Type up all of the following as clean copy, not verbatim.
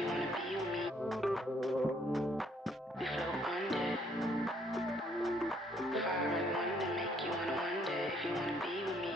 you wanna be with me. We float under. Fire and wonder make you wanna wonder if you wanna be with me.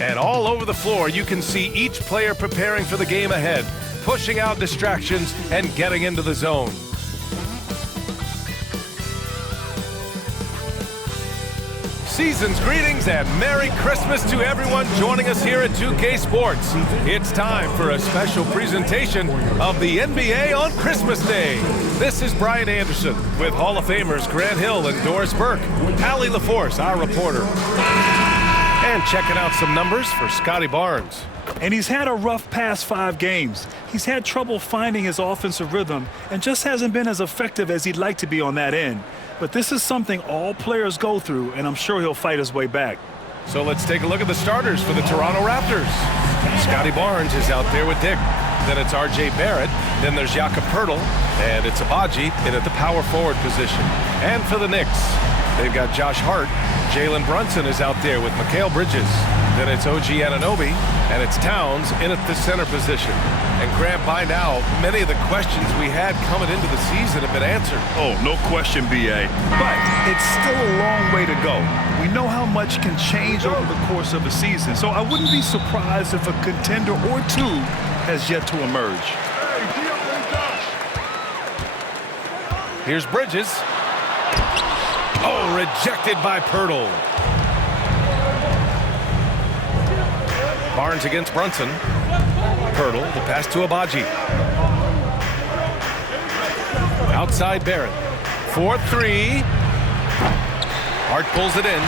And all over the floor, you can see each player preparing for the game ahead, pushing out distractions and getting into the zone. Season's greetings and Merry Christmas to everyone joining us here at 2K Sports. It's time for a special presentation of the NBA on Christmas Day. This is Brian Anderson with Hall of Famers Grant Hill and Doris Burke, Allie LaForce, our reporter. And checking out some numbers for Scotty Barnes. And he's had a rough past 5 games. He's had trouble finding his offensive rhythm and just hasn't been as effective as he'd like to be on that end. But this is something all players go through, and I'm sure he'll fight his way back. So let's take a look at the starters for the Toronto Raptors. Scotty Barnes is out there with Dick. Then it's R.J. Barrett. Then there's Jakob Pöltl. And it's Abaji in at the power forward position. And for the Knicks, they've got Josh Hart. Jalen Brunson is out there with Mikal Bridges. Then it's OG Anunoby, and it's Towns in at the center position. And Grant, by now, many of the questions we had coming into the season have been answered. Oh, no question, B.A. But it's still a long way to go. We know how much can change over the course of a season, so I wouldn't be surprised if a contender or two has yet to emerge. Here's Bridges. Oh, rejected by Pöltl. Barnes against Brunson. Pöltl, the pass to Abaji. Outside Barrett. 4-3. Hart pulls it in.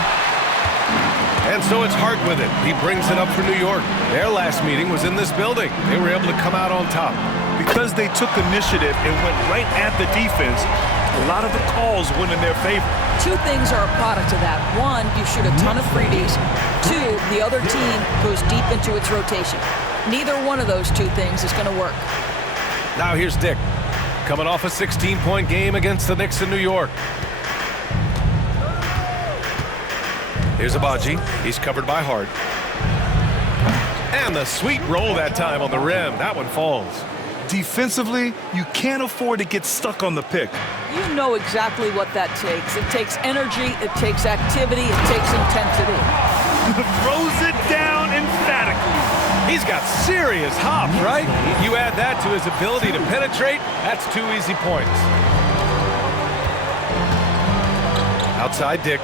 And so it's Hart with it. He brings it up for New York. Their last meeting was in this building. They were able to come out on top. Because they took initiative and went right at the defense, a lot of the calls went in their favor. Two things are a product of that. One, you shoot a ton of freebies. Two, the other team goes deep into its rotation. Neither one of those two things is going to work. Now here's Dick, coming off a 16-point game against the Knicks in New York. Here's Abaji. He's covered by Hart. And the sweet roll that time on the rim. That one falls. Defensively, you can't afford to get stuck on the pick. You know exactly what that takes. It takes energy, it takes activity, it takes intensity. Throws it down emphatically. He's got serious hop, right? You add that to his ability to penetrate, that's 2 easy points. Outside Dick.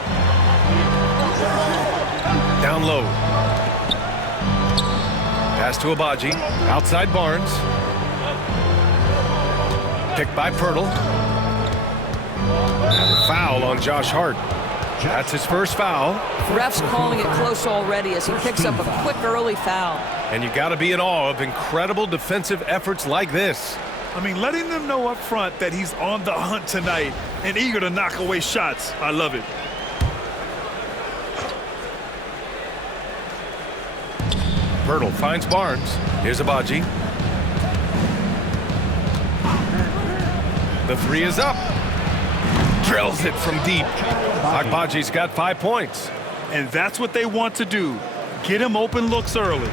Down low. Pass to Abaji. Outside Barnes. Picked by Pöltl. Foul on Josh Hart. That's his first foul. Ref's calling it close already as he picks up a quick early foul. And you got to be in awe of incredible defensive efforts like this. I mean, letting them know up front that he's on the hunt tonight and eager to knock away shots. I love it. Pöltl finds Barnes. Here's Abaji. The three is up. Drills it from deep. Abaji's got 5 points. And that's what they want to do. Get him open looks early.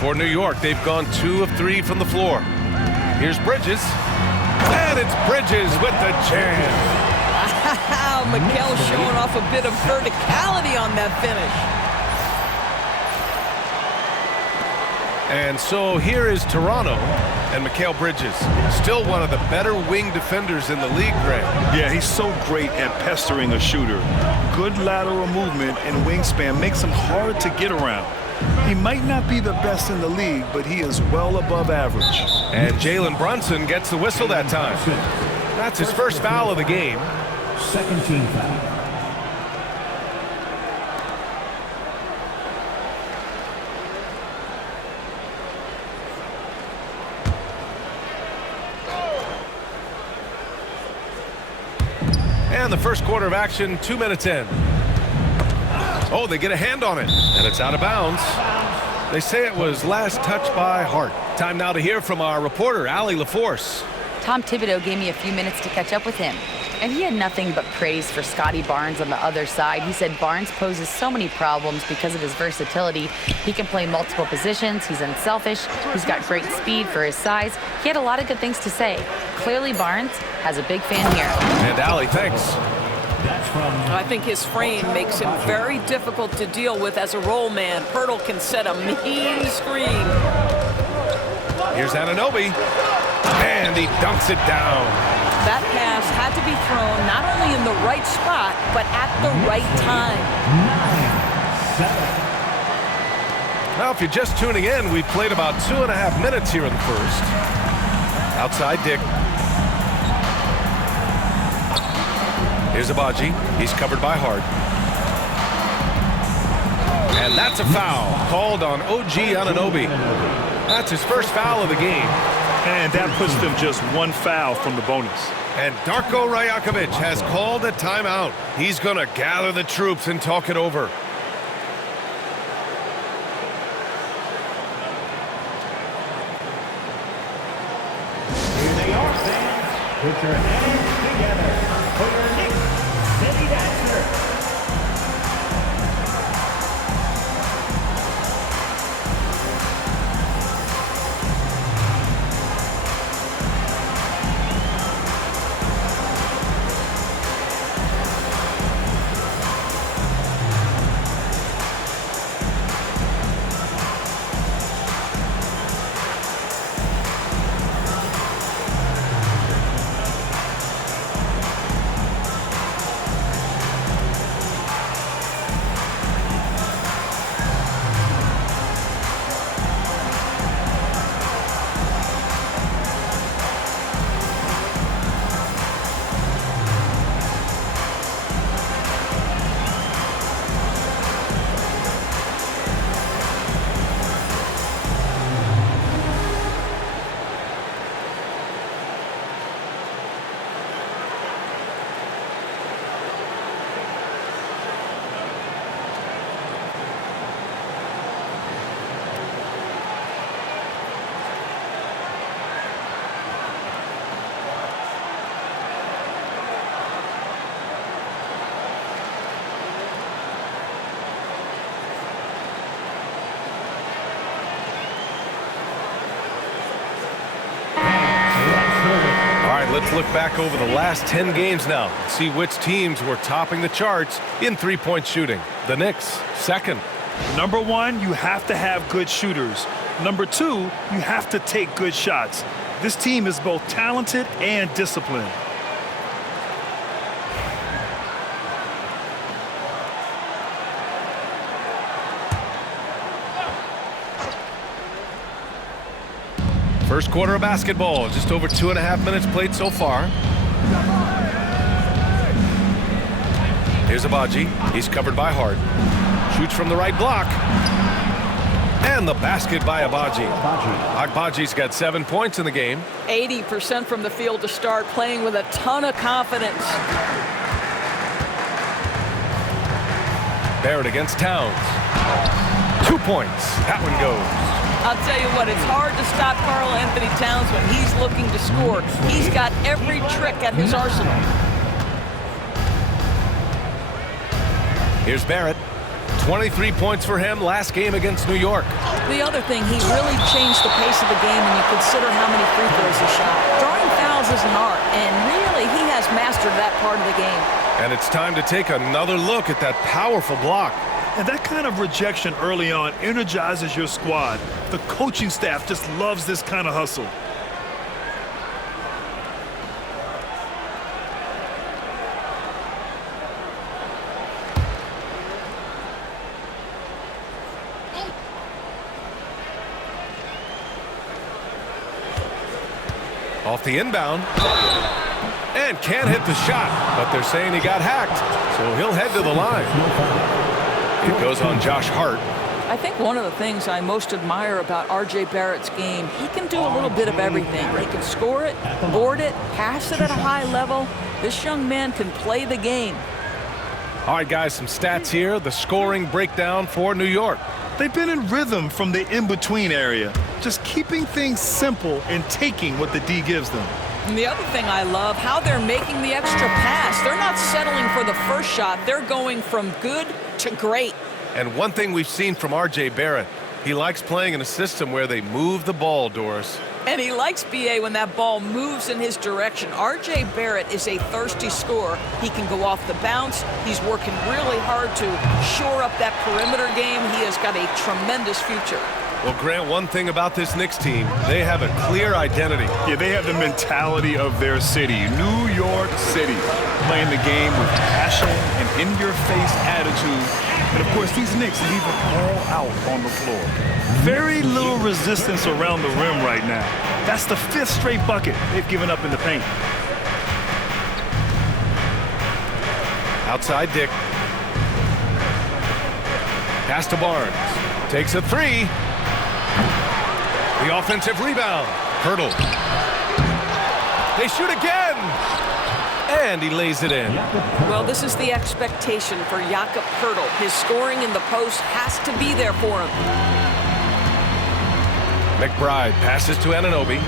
For New York, they've gone 2 of 3 from the floor. Here's Bridges. And it's Bridges with the jam. Wow, Mikal showing off a bit of verticality on that finish. And so here is Toronto and Mikal Bridges. Still one of the better wing defenders in the league, Greg. Yeah, he's so great at pestering a shooter. Good lateral movement and wingspan makes him hard to get around. He might not be the best in the league, but he is well above average. And Jalen Brunson gets the whistle that time. That's his first foul of the game. Second team foul. And the first quarter of action, 2 minutes in. Oh, they get a hand on it, and it's out of bounds. They say it was last touched by Hart. Time now to hear from our reporter, Allie LaForce. Tom Thibodeau gave me a few minutes to catch up with him, and he had nothing but praise for Scotty Barnes on the other side. He said Barnes poses so many problems because of his versatility. He can play multiple positions, he's unselfish, he's got great speed for his size. He had a lot of good things to say. Clearly Barnes has a big fan here. And Allie, thanks. I think his frame makes him very difficult to deal with as a roll man. Pöltl can set a mean screen. Here's Anunoby, and he dunks it down. That pass had to be thrown not only in the right spot, but at the right time. Now, if you're just tuning in, we've played about 2.5 minutes here in the first. Outside Dick. Here's Abaji. He's covered by Hart. And that's a foul called on OG Anunoby. That's his first foul of the game. And that puts them just 1 foul from the bonus. And Darko Rajakovic has called a timeout. He's going to gather the troops and talk it over. Here they are, fans. Put your hands together for your Knicks City Dancer. Let's look back over the last 10 games now and see which teams were topping the charts in three-point shooting. The Knicks, second. Number one, you have to have good shooters. Number two, you have to take good shots. This team is both talented and disciplined. First quarter of basketball, just over 2.5 minutes played so far. Here's Agbaji. He's covered by Hart. Shoots from the right block. And the basket by Agbaji. Agbaji's got 7 points in the game. 80% from the field to start, playing with a ton of confidence. Barrett against Towns. 2 points. That one goes. I'll tell you what, it's hard to stop Karl-Anthony Towns when he's looking to score. He's got every trick at his arsenal. Here's Barrett. 23 points for him last game against New York. The other thing, he really changed the pace of the game when you consider how many free throws he shot. Drawing fouls is an art, and really he has mastered that part of the game. And it's time to take another look at that powerful block. And that kind of rejection early on energizes your squad. The coaching staff just loves this kind of hustle. Off the inbound. And can't hit the shot, but they're saying he got hacked, so he'll head to the line. It goes on Josh Hart. I think one of the things I most admire about R.J. Barrett's game, he can do a little bit of everything. He can score it, board it, pass it at a high level. This young man can play the game. All right, guys, some stats here. The scoring breakdown for New York. They've been in rhythm from the in-between area, just keeping things simple and taking what the D gives them. And the other thing I love, how they're making the extra pass. They're not settling for the first shot. They're going from good to great. And one thing we've seen from R.J. Barrett, he likes playing in a system where they move the ball, Doris. And he likes B.A. when that ball moves in his direction. R.J. Barrett is a thirsty scorer. He can go off the bounce. He's working really hard to shore up that perimeter game. He has got a tremendous future. Well, Grant, one thing about this Knicks team, they have a clear identity. Yeah, they have the mentality of their city, New York City, playing the game with passion and in-your-face attitude. And, of course, these Knicks leave it all out on the floor. Very little resistance around the rim right now. That's the 5th straight bucket they've given up in the paint. Outside Dick. Pass to Barnes. Takes a three. The offensive rebound. Pöltl. They shoot again. And he lays it in. Well, this is the expectation for Jakob Pöltl. His scoring in the post has to be there for him. McBride passes to Anunoby.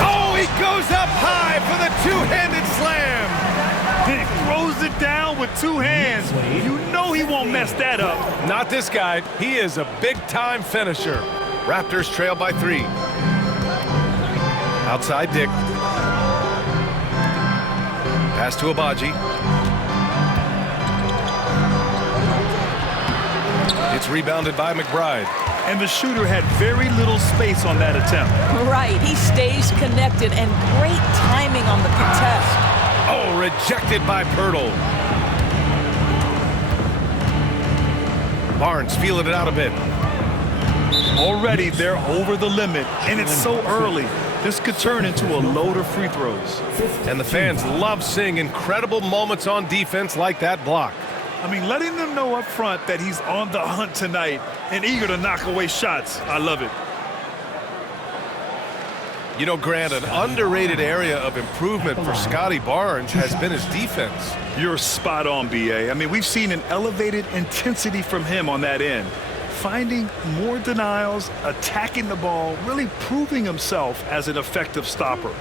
Oh, he goes up high for the two-handed slam. And he throws it down with 2 hands. You know he won't mess that up. Not this guy. He is a big-time finisher. Raptors trail by 3. Outside Dick. Pass to Agbaji. It's rebounded by McBride. And the shooter had very little space on that attempt. Right, he stays connected, and great timing on the contest. Oh, rejected by Pöltl. Barnes feeling it out a bit. Already they're over the limit, and it's so early. This could turn into a load of free throws. And the fans love seeing incredible moments on defense like that block. I mean, letting them know up front that he's on the hunt tonight and eager to knock away shots. I love it. You know, Grant, an underrated area of improvement for Scotty Barnes has been his defense. You're spot on, B.A. I mean, we've seen an elevated intensity from him on that end. Finding more denials, attacking the ball, really proving himself as an effective stopper.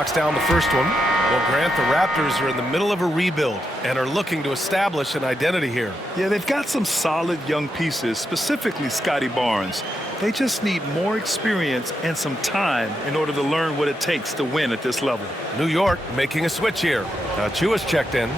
knocks down the first one. Well, Grant, the Raptors are in the middle of a rebuild and are looking to establish an identity here. Yeah, they've got some solid young pieces, specifically Scotty Barnes. They just need more experience and some time in order to learn what it takes to win at this level. New York making a switch here. Chua's checked in.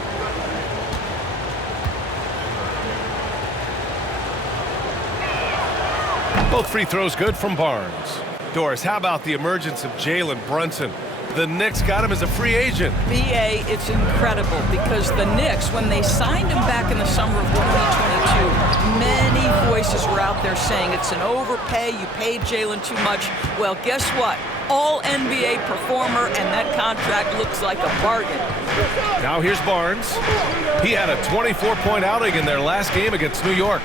Both free throws good from Barnes. Doris, how about the emergence of Jalen Brunson? The Knicks got him as a free agent. BA, it's incredible because the Knicks, when they signed him back in the summer of 2022, many voices were out there saying it's an overpay, you paid Jalen too much. Well, guess what? All-NBA performer, and that contract looks like a bargain. Now here's Barnes. He had a 24-point outing in their last game against New York.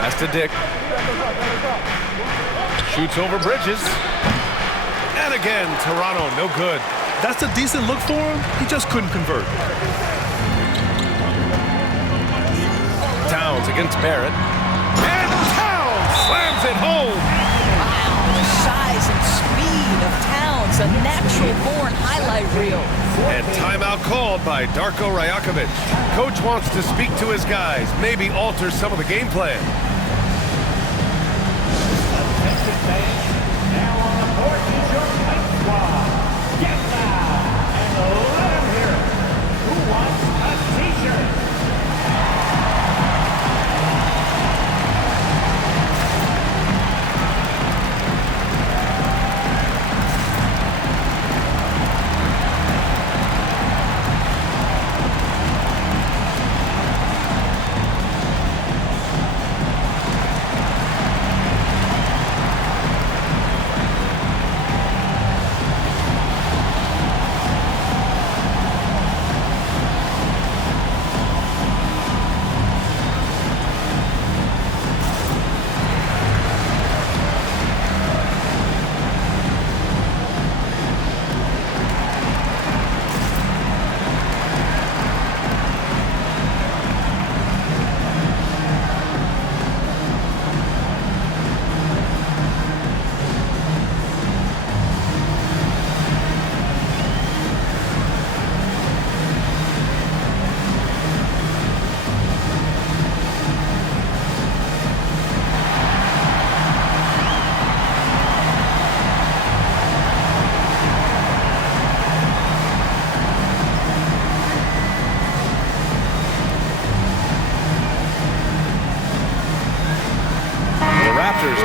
Pass to Dick. Shoots over Bridges. And again, Toronto, no good. That's a decent look for him. He just couldn't convert. Towns against Barrett. And Towns slams it home. Wow, the size and speed of Towns, a natural-born highlight reel. And timeout called by Darko Rajakovic. Coach wants to speak to his guys, maybe alter some of the game plan. Attention fans, now on the court is your fight squad. Get loud and let them hear it. Who wants a t-shirt?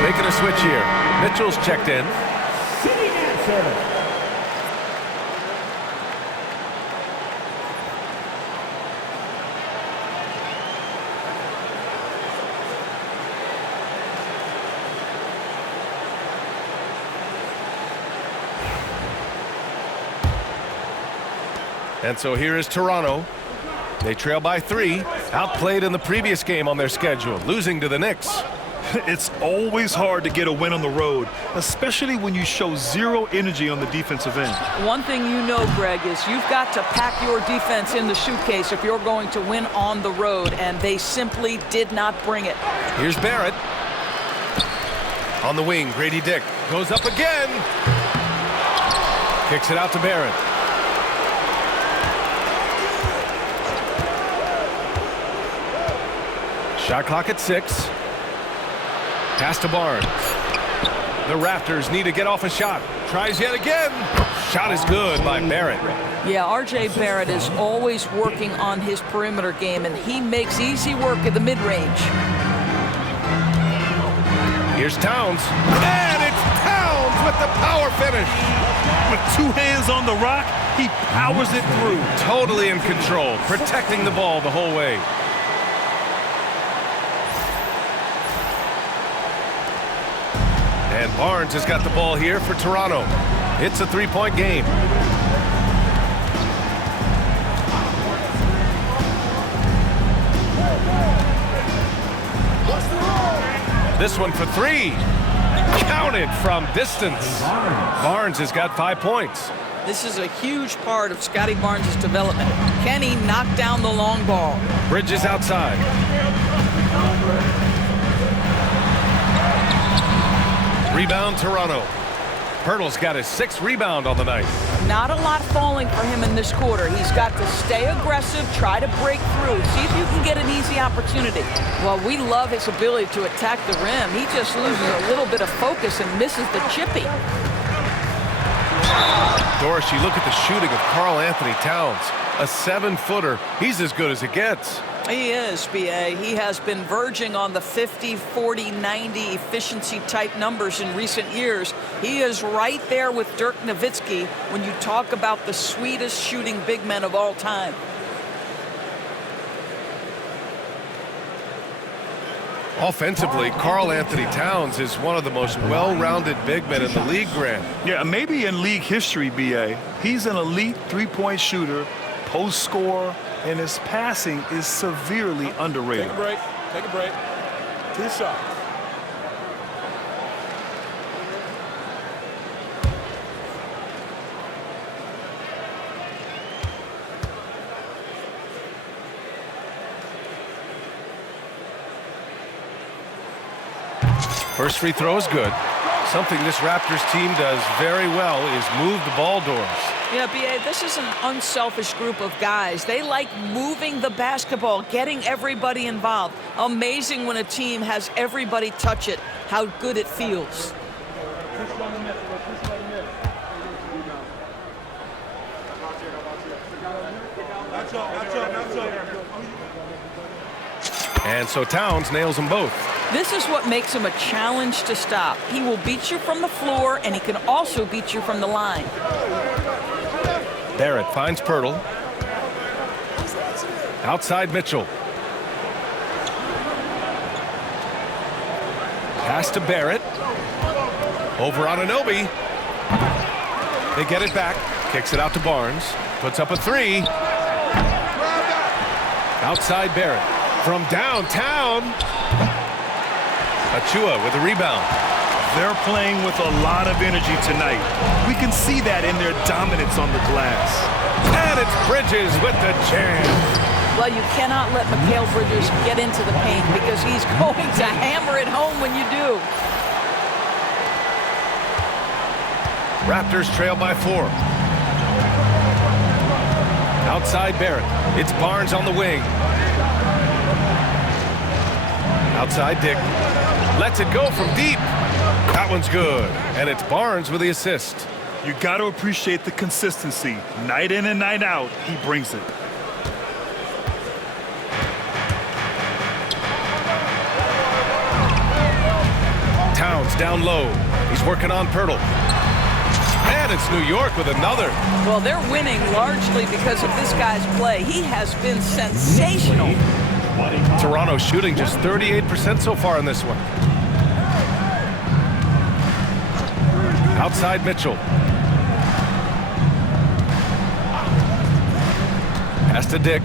Making a switch here. Mitchell's checked in. Sitting answer. And so here is Toronto. They trail by 3. Outplayed in the previous game on their schedule, losing to the Knicks. It's always hard to get a win on the road, especially when you show zero energy on the defensive end. One thing you know, Greg, is you've got to pack your defense in the suitcase if you're going to win on the road, and they simply did not bring it. Here's Barrett. On the wing, Grady Dick goes up again. Kicks it out to Barrett. Shot clock at 6. Pass to Barnes. The Raptors need to get off a shot. Tries yet again. Shot is good by Barrett. Yeah, R.J. Barrett is always working on his perimeter game, and he makes easy work at the mid-range. Here's Towns. And it's Towns with the power finish. With 2 hands on the rock, he powers it through. Totally in control, protecting the ball the whole way. And Barnes has got the ball here for Toronto. It's a 3-point game. This one for 3. Counted from distance. Barnes has got 5 points. This is a huge part of Scotty Barnes' development. Can he knock down the long ball? Bridges outside. Rebound Toronto. Pöltl's got his 6th rebound on the night. Not a lot falling for him in this quarter. He's got to stay aggressive, try to break through, see if you can get an easy opportunity. Well, we love his ability to attack the rim. He just loses a little bit of focus and misses the chippy. Doris, you look at the shooting of Karl-Anthony Towns. A 7-footer. He's as good as it gets. He is, B.A. He has been verging on the 50, 40, 90 efficiency type numbers in recent years. He is right there with Dirk Nowitzki when you talk about the sweetest shooting big men of all time. Offensively, Karl-Anthony Towns is one of the most well-rounded big men in the league, Grant. Yeah, maybe in league history, B.A. He's an elite three-point shooter, post scorer, and his passing is severely underrated. Take a break. Take a break. 2 shots. First free throw is good. Something this Raptors team does very well is move the ball, Doris. Yeah, B.A., this is an unselfish group of guys. They like moving the basketball, getting everybody involved. Amazing when a team has everybody touch it, how good it feels. And so Towns nails them both. This is what makes him a challenge to stop. He will beat you from the floor, and he can also beat you from the line. Barrett finds Pöltl. Outside Mitchell. Pass to Barrett. Over on Anunoby. They get it back. Kicks it out to Barnes. Puts up a 3. Outside Barrett. From downtown. Achua with the rebound. They're playing with a lot of energy tonight. We can see that in their dominance on the glass. And it's Bridges with the jam. Well, you cannot let Mikal Bridges get into the paint because he's going to hammer it home when you do. Raptors trail by 4. Outside Barrett. It's Barnes on the wing. Outside Dick. Lets it go from deep. That one's good. And it's Barnes with the assist. You got to appreciate the consistency. Night in and night out, he brings it. Towns down low. He's working on Pöltl. And it's New York with another. Well, they're winning largely because of this guy's play. He has been sensational. Toronto shooting just 38% so far in this one. Outside Mitchell. Pass to Dick.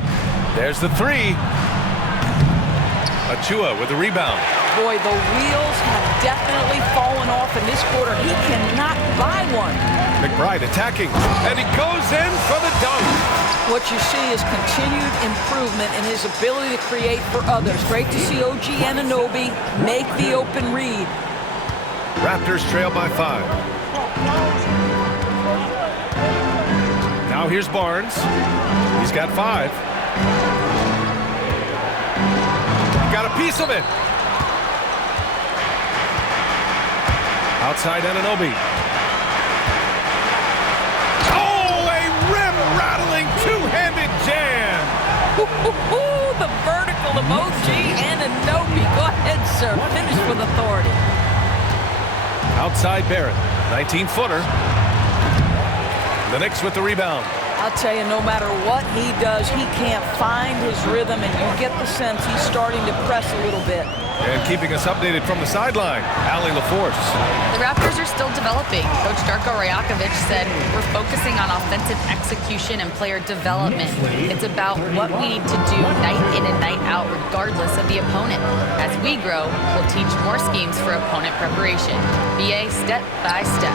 There's the 3. Achua with the rebound. Boy, the wheels have definitely fallen off in this quarter. He cannot buy one. McBride attacking, and he goes in for the dunk. What you see is continued improvement in his ability to create for others. Great to see OG Anunoby make the open read. Raptors trail by 5. Now here's Barnes. He's got 5. Got a piece of it. Outside Anunoby. Oh, a rim-rattling two-handed jam. The vertical of OG Anunoby. Go ahead, sir. Finish with authority. Outside Barrett. 19-footer. The Knicks with the rebound. I'll tell you, no matter what he does, he can't find his rhythm, and you get the sense he's starting to press a little bit. And keeping us updated from the sideline, Allie LaForce. The Raptors are still developing. Coach Darko Rajakovic said, we're focusing on offensive execution and player development. It's about what we need to do night in and night out, regardless of the opponent. As we grow, we'll teach more schemes for opponent preparation. BA step by step.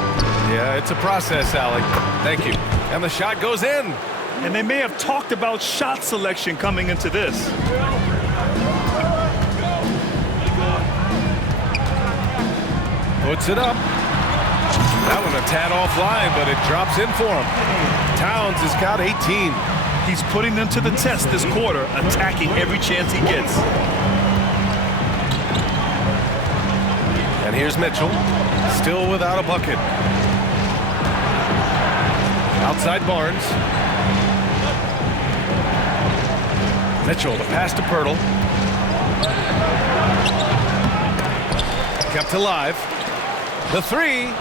Yeah, it's a process, Allie. Thank you. And the shot goes in. And they may have talked about shot selection coming into this. Puts it up. That one a tad offline, but it drops in for him. Towns has got 18. He's putting them to the test this quarter, attacking every chance he gets. And here's Mitchell, still without a bucket. Outside Barnes. Mitchell, the pass to Pöltl. Kept alive. The three.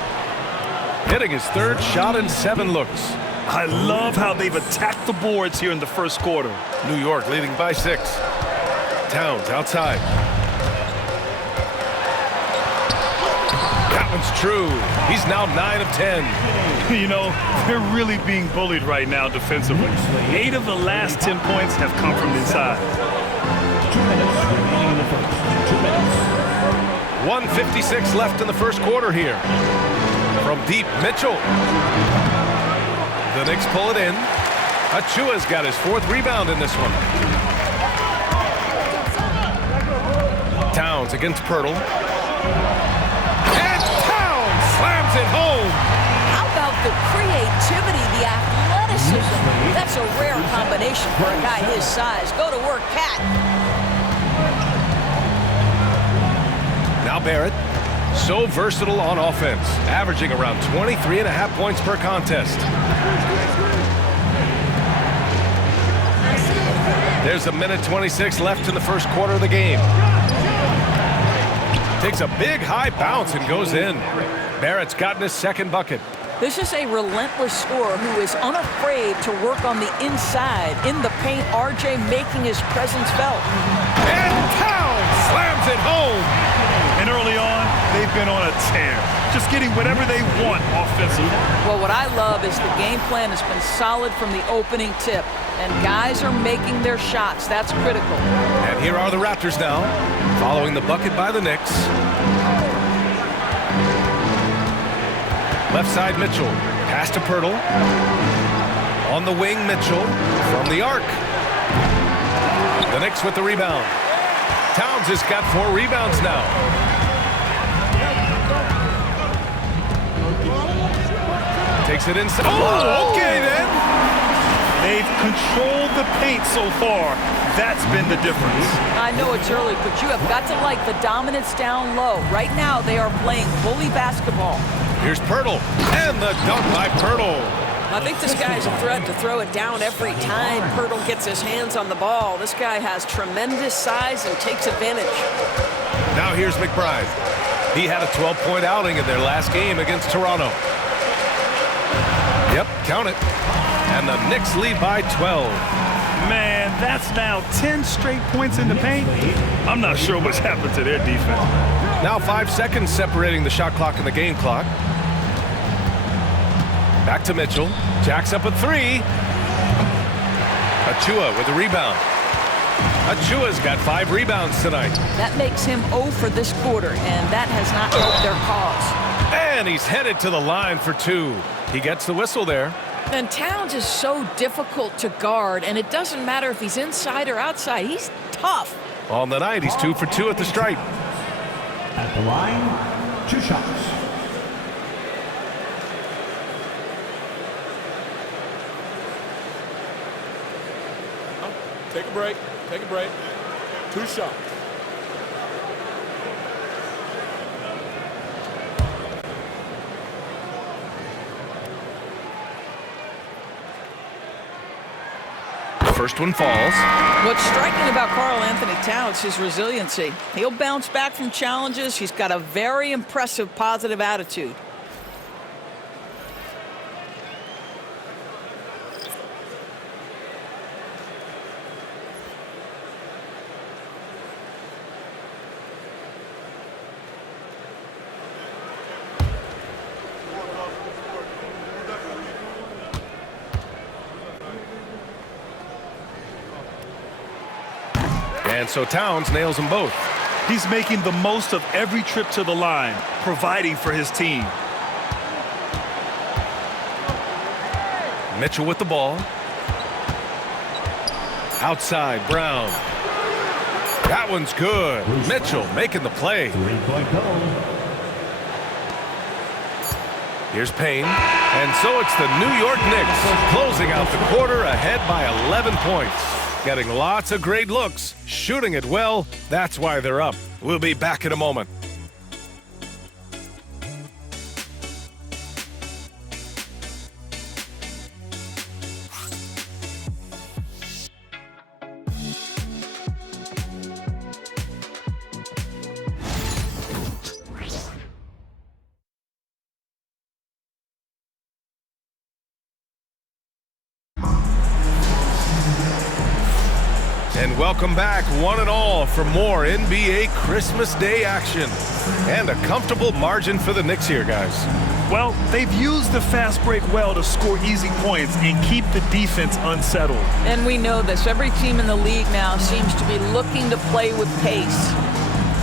Hitting his third shot in 7 looks. I love how they've attacked the boards here in the first quarter. New York leading by 6. Towns outside. That one's true. He's now 9 of 10. You know, they're really being bullied right now defensively. 8 of the last 10 points have come from inside. 2 minutes remaining in the first. 2 minutes. 1:56 left in the first quarter here. From deep, Mitchell. The Knicks pull it in. Achua's got his 4th rebound in this one. Towns against Pöltl. And Towns slams it home. How about the creativity, the athleticism? That's a rare combination for a guy his size. Go to work, Cat. Now Barrett, so versatile on offense, averaging around 23.5 points per contest. There's a minute 26 left in the first quarter of the game. Takes a big high bounce and goes in. Barrett's gotten his 2nd bucket. This is a relentless scorer who is unafraid to work on the inside. In the paint, RJ making his presence felt. And Towns slams it home. And early on, they've been on a tear, just getting whatever they want offensively. Well, what I love is the game plan has been solid from the opening tip, and guys are making their shots. That's critical. And here are the Raptors now, following the bucket by the Knicks. Left side, Mitchell. Pass to Pöltl. On the wing, Mitchell from the arc. The Knicks with the rebound. Towns has got 4 rebounds now. Takes it inside. Oh, okay then. They've controlled the paint so far. That's been the difference. I know it's early, but you have got to like the dominance down low. Right now, they are playing bully basketball. Here's Pöltl, and the dunk by Pöltl. I think this guy's a threat to throw it down every time Pöltl gets his hands on the ball. This guy has tremendous size and takes advantage. Now here's McBride. He had a 12-point outing in their last game against Toronto. Yep, count it. And the Knicks lead by 12. Man, that's now 10 straight points in the paint. I'm not sure what's happened to their defense. Now 5 seconds separating the shot clock and the game clock. Back to Mitchell. Jacks up a 3. Achua with a rebound. Achua's got 5 rebounds tonight. That makes him 0 for this quarter, and that has not helped their cause. And he's headed to the line for 2. He gets the whistle there. And Towns is so difficult to guard, and it doesn't matter if he's inside or outside. He's tough. On the night, he's 2 for 2 at the stripe. At the line, 2 shots. Take a break. Take a break. 2 shots. First one falls. What's striking about Karl-Anthony Towns is his resiliency. He'll bounce back from challenges. He's got a very impressive positive attitude. And so Towns nails them both. He's making the most of every trip to the line, providing for his team. Mitchell with the ball. Outside, Brown. That one's good. Mitchell making the play. 3-point goal. Here's Payne. And so it's the New York Knicks closing out the quarter ahead by 11 points. Getting lots of great looks, shooting it well. That's why they're up. We'll be back in a moment. And welcome back, one and all, for more NBA Christmas Day action. And a comfortable margin for the Knicks here, guys. Well, they've used the fast break well to score easy points and keep the defense unsettled. And we know this. Every team in the league now seems to be looking to play with pace.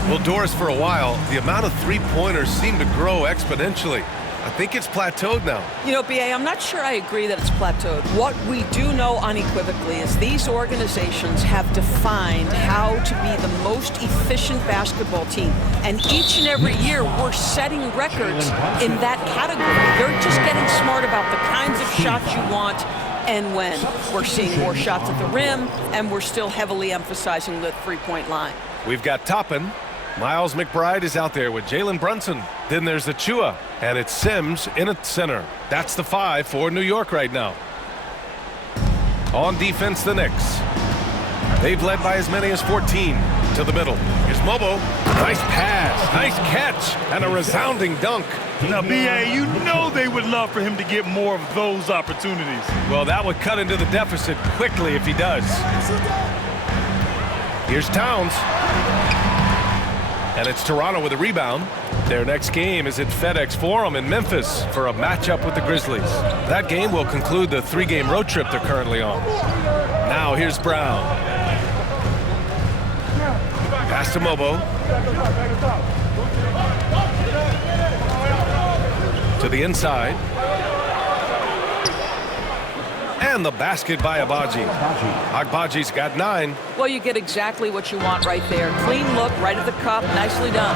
Well, Doris, for a while, the amount of three-pointers seemed to grow exponentially. I think it's plateaued now. You know, B.A., I'm not sure I agree that it's plateaued. What we do know unequivocally is these organizations have defined how to be the most efficient basketball team. And each and every year, we're setting records in that category. They're just getting smart about the kinds of shots you want and when. We're seeing more shots at the rim, and we're still heavily emphasizing the three-point line. We've got Toppin. Miles McBride is out there with Jalen Brunson. Then there's Achua, and it's Sims in at center. That's the 5 for New York right now. On defense, the Knicks. They've led by as many as 14 to the middle. Here's Mobo. Nice pass, nice catch, and a resounding dunk. Now, B.A., you know they would love for him to get more of those opportunities. Well, that would cut into the deficit quickly if he does. Here's Towns. And it's Toronto with a rebound. Their next game is at FedEx Forum in Memphis for a matchup with the Grizzlies. That game will conclude the 3-game road trip they're currently on. Now here's Brown. Pass to Mobo. To the inside. And the basket by Agbaji. Agbaji's got 9. Well, you get exactly what you want right there. Clean look, right at the cup, nicely done.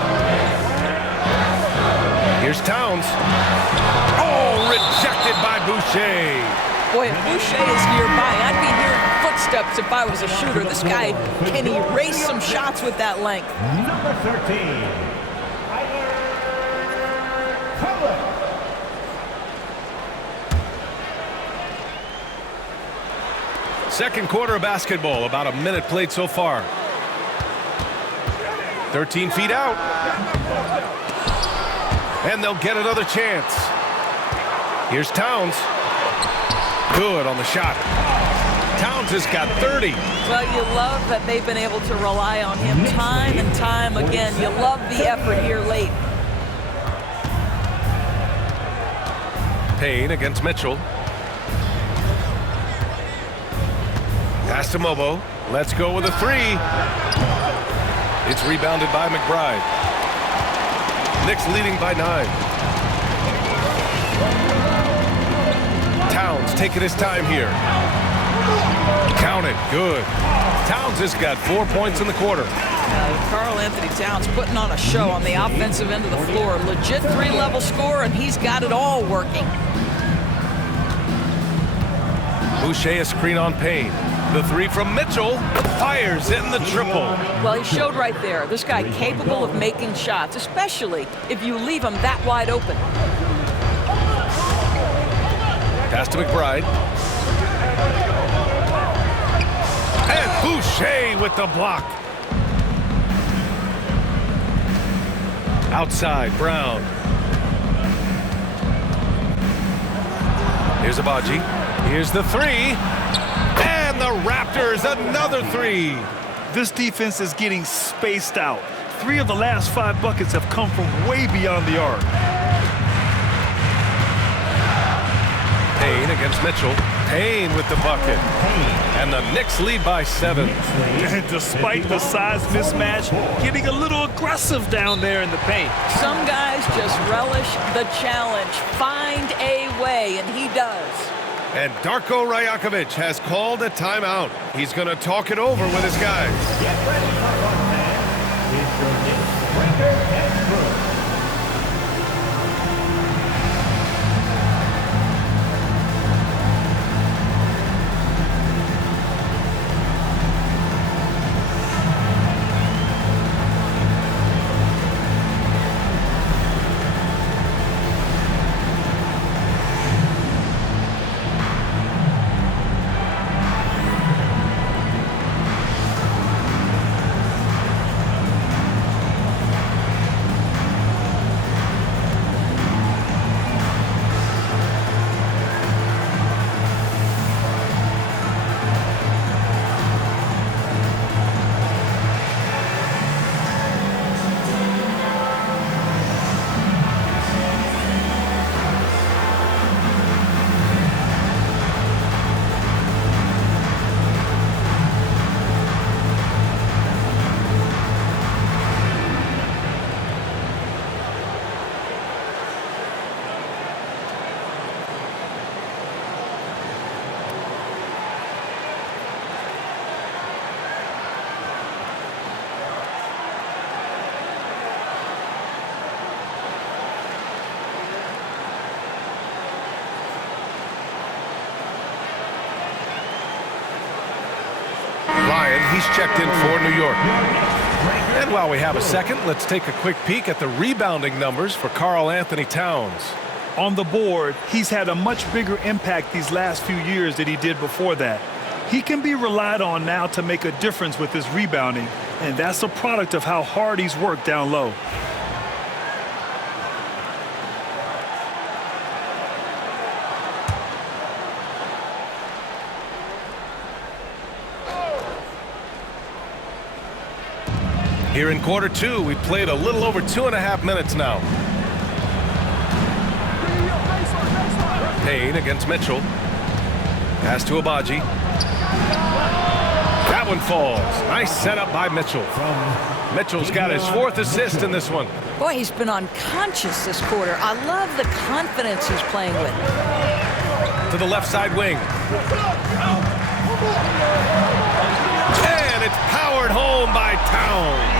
Here's Towns. Oh, rejected by Boucher. Boy, if Boucher is nearby, I'd be hearing footsteps if I was a shooter. This guy can erase some shots with that length. Number 13. Second quarter of basketball, about a minute played so far. 13 feet out. And they'll get another chance. Here's Towns. Good on the shot. Towns has got 30. Well, you love that they've been able to rely on him time and time again. You love the effort here late. Payne against Mitchell. Pass to Mobo. Let's go with a 3. It's rebounded by McBride. Knicks leading by 9. Towns taking his time here. Count it. Good. Towns has got 4 points in the quarter. Karl-Anthony Towns putting on a show on the offensive end of the floor. Legit 3-level score, and he's got it all working. Boucher a screen on Payne. The 3 from Mitchell fires in the triple. Well, he showed right there. This guy capable of making shots, especially if you leave him that wide open. Pass to McBride. And Boucher with the block. Outside, Brown. Here's Agbaji. Here's the 3. And the Raptors, another 3. This defense is getting spaced out. 3 of the last 5 buckets have come from way beyond the arc. Payne against Mitchell. Payne with the bucket. And the Knicks lead by 7. And despite the size mismatch, getting a little aggressive down there in the paint. Some guys just relish the challenge. Find a way, and he does. And Darko Rajakovic has called a timeout. He's going to talk it over with his guys. Get ready for one man. It's your Knicks, Breaker and Brew. He's checked in for New York. And while we have a second, let's take a quick peek at the rebounding numbers for Karl-Anthony Towns. On the board, he's had a much bigger impact these last few years than he did before that. He can be relied on now to make a difference with his rebounding, and that's a product of how hard he's worked down low. Here in quarter two, we've played a little over 2.5 minutes now. Payne against Mitchell. Pass to Abaji. That one falls. Nice setup by Mitchell. Mitchell's got his 4th assist in this one. Boy, he's been unconscious this quarter. I love the confidence he's playing with. To the left side wing. And it's powered home by Towns.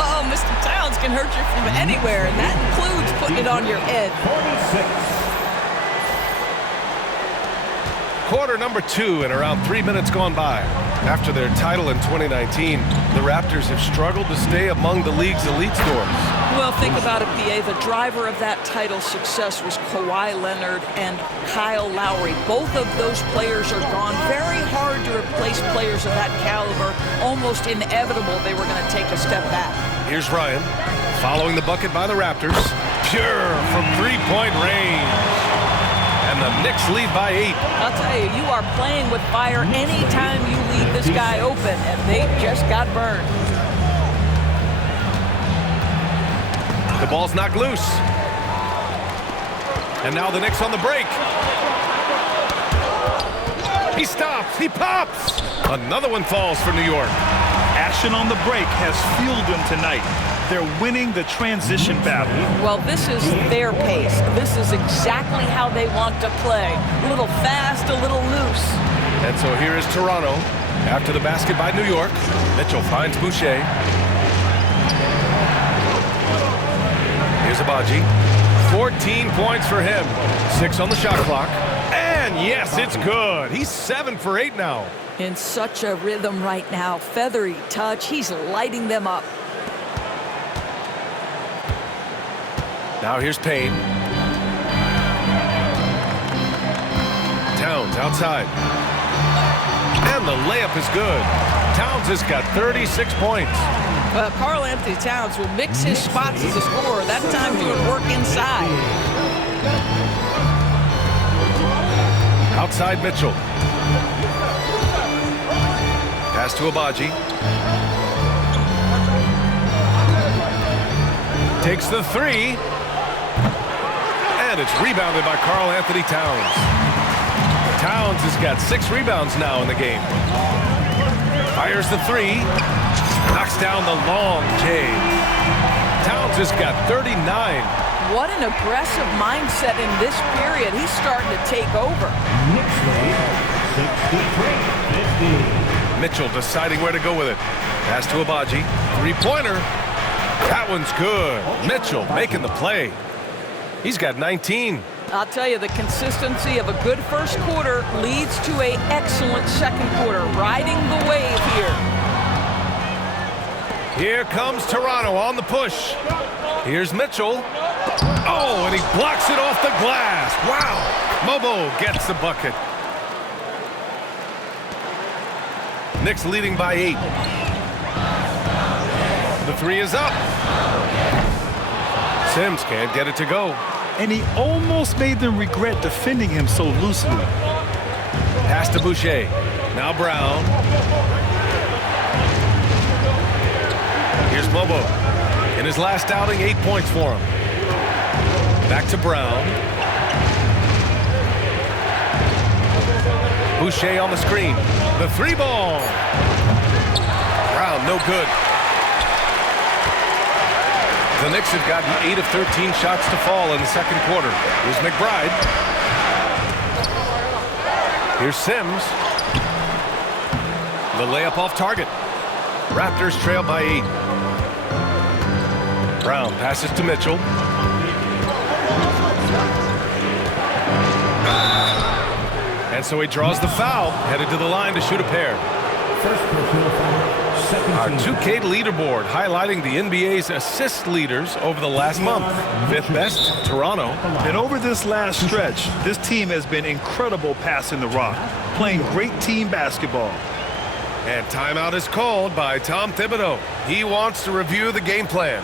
Oh, Mr. Towns can hurt you from anywhere, and that includes putting it on your head. Quarter number 2 and around 3 minutes gone by. After their title in 2019, the Raptors have struggled to stay among the league's elite scores. Well, think about it, PA. The driver of that title success was Kawhi Leonard and Kyle Lowry. Both of those players are gone. Very hard to replace players of that caliber. Almost inevitable they were going to take a step back. Here's Ryan, following the bucket by the Raptors. Pure from three-point range. And the Knicks lead by 8. I'll tell you, you are playing with fire anytime you leave this guy open, and they just got burned. The ball's knocked loose. And now the Knicks on the break. He stops. He pops. Another one falls for New York. Action on the break has fueled them tonight. They're winning the transition battle. Well, this is their pace. This is exactly how they want to play. A little fast, a little loose. And so here is Toronto. After the basket by New York, Mitchell finds Boucher. Here's Abaji. 14 points for him. 6 on the shot clock. And yes, it's good. He's 7 for 8 now. In such a rhythm right now. Feathery touch. He's lighting them up. Now here's Payne. Towns outside. And the layup is good. Towns has got 36 points. Well, Karl-Anthony Towns will mix his spots as a scorer. That time doing work inside. Outside Mitchell. Pass to Abaji. Takes the 3. And it's rebounded by Karl-Anthony Towns. Towns has got 6 rebounds now in the game. Fires the 3. Knocks down the long J. Towns has got 39. What an aggressive mindset in this period. He's starting to take over. Knicks lead 63-50. Mitchell deciding where to go with it. Pass to Abaji. 3-pointer. That one's good. Mitchell making the play. He's got 19. I'll tell you, the consistency of a good first quarter leads to an excellent second quarter. Riding the wave here. Here comes Toronto on the push. Here's Mitchell. Oh, and he blocks it off the glass. Wow. Mobo gets the bucket. Knicks leading by 8. The 3 is up. Sims can't get it to go. And he almost made them regret defending him so loosely. Pass to Boucher. Now Brown. Here's Mobo. In his last outing, 8 points for him. Back to Brown. Boucher on the screen. The 3-ball. Brown, no good. The Knicks have gotten 8 of 13 shots to fall in the second quarter. Here's McBride. Here's Sims. The layup off target. Raptors trail by 8. Brown passes to Mitchell. And so he draws the foul, headed to the line to shoot a pair. First personal foul. Second Our team 2K leaderboard highlighting the NBA's assist leaders over the last month. Fifth best, Toronto. And over this last stretch, this team has been incredible passing the rock, playing great team basketball. And timeout is called by Tom Thibodeau. He wants to review the game plan.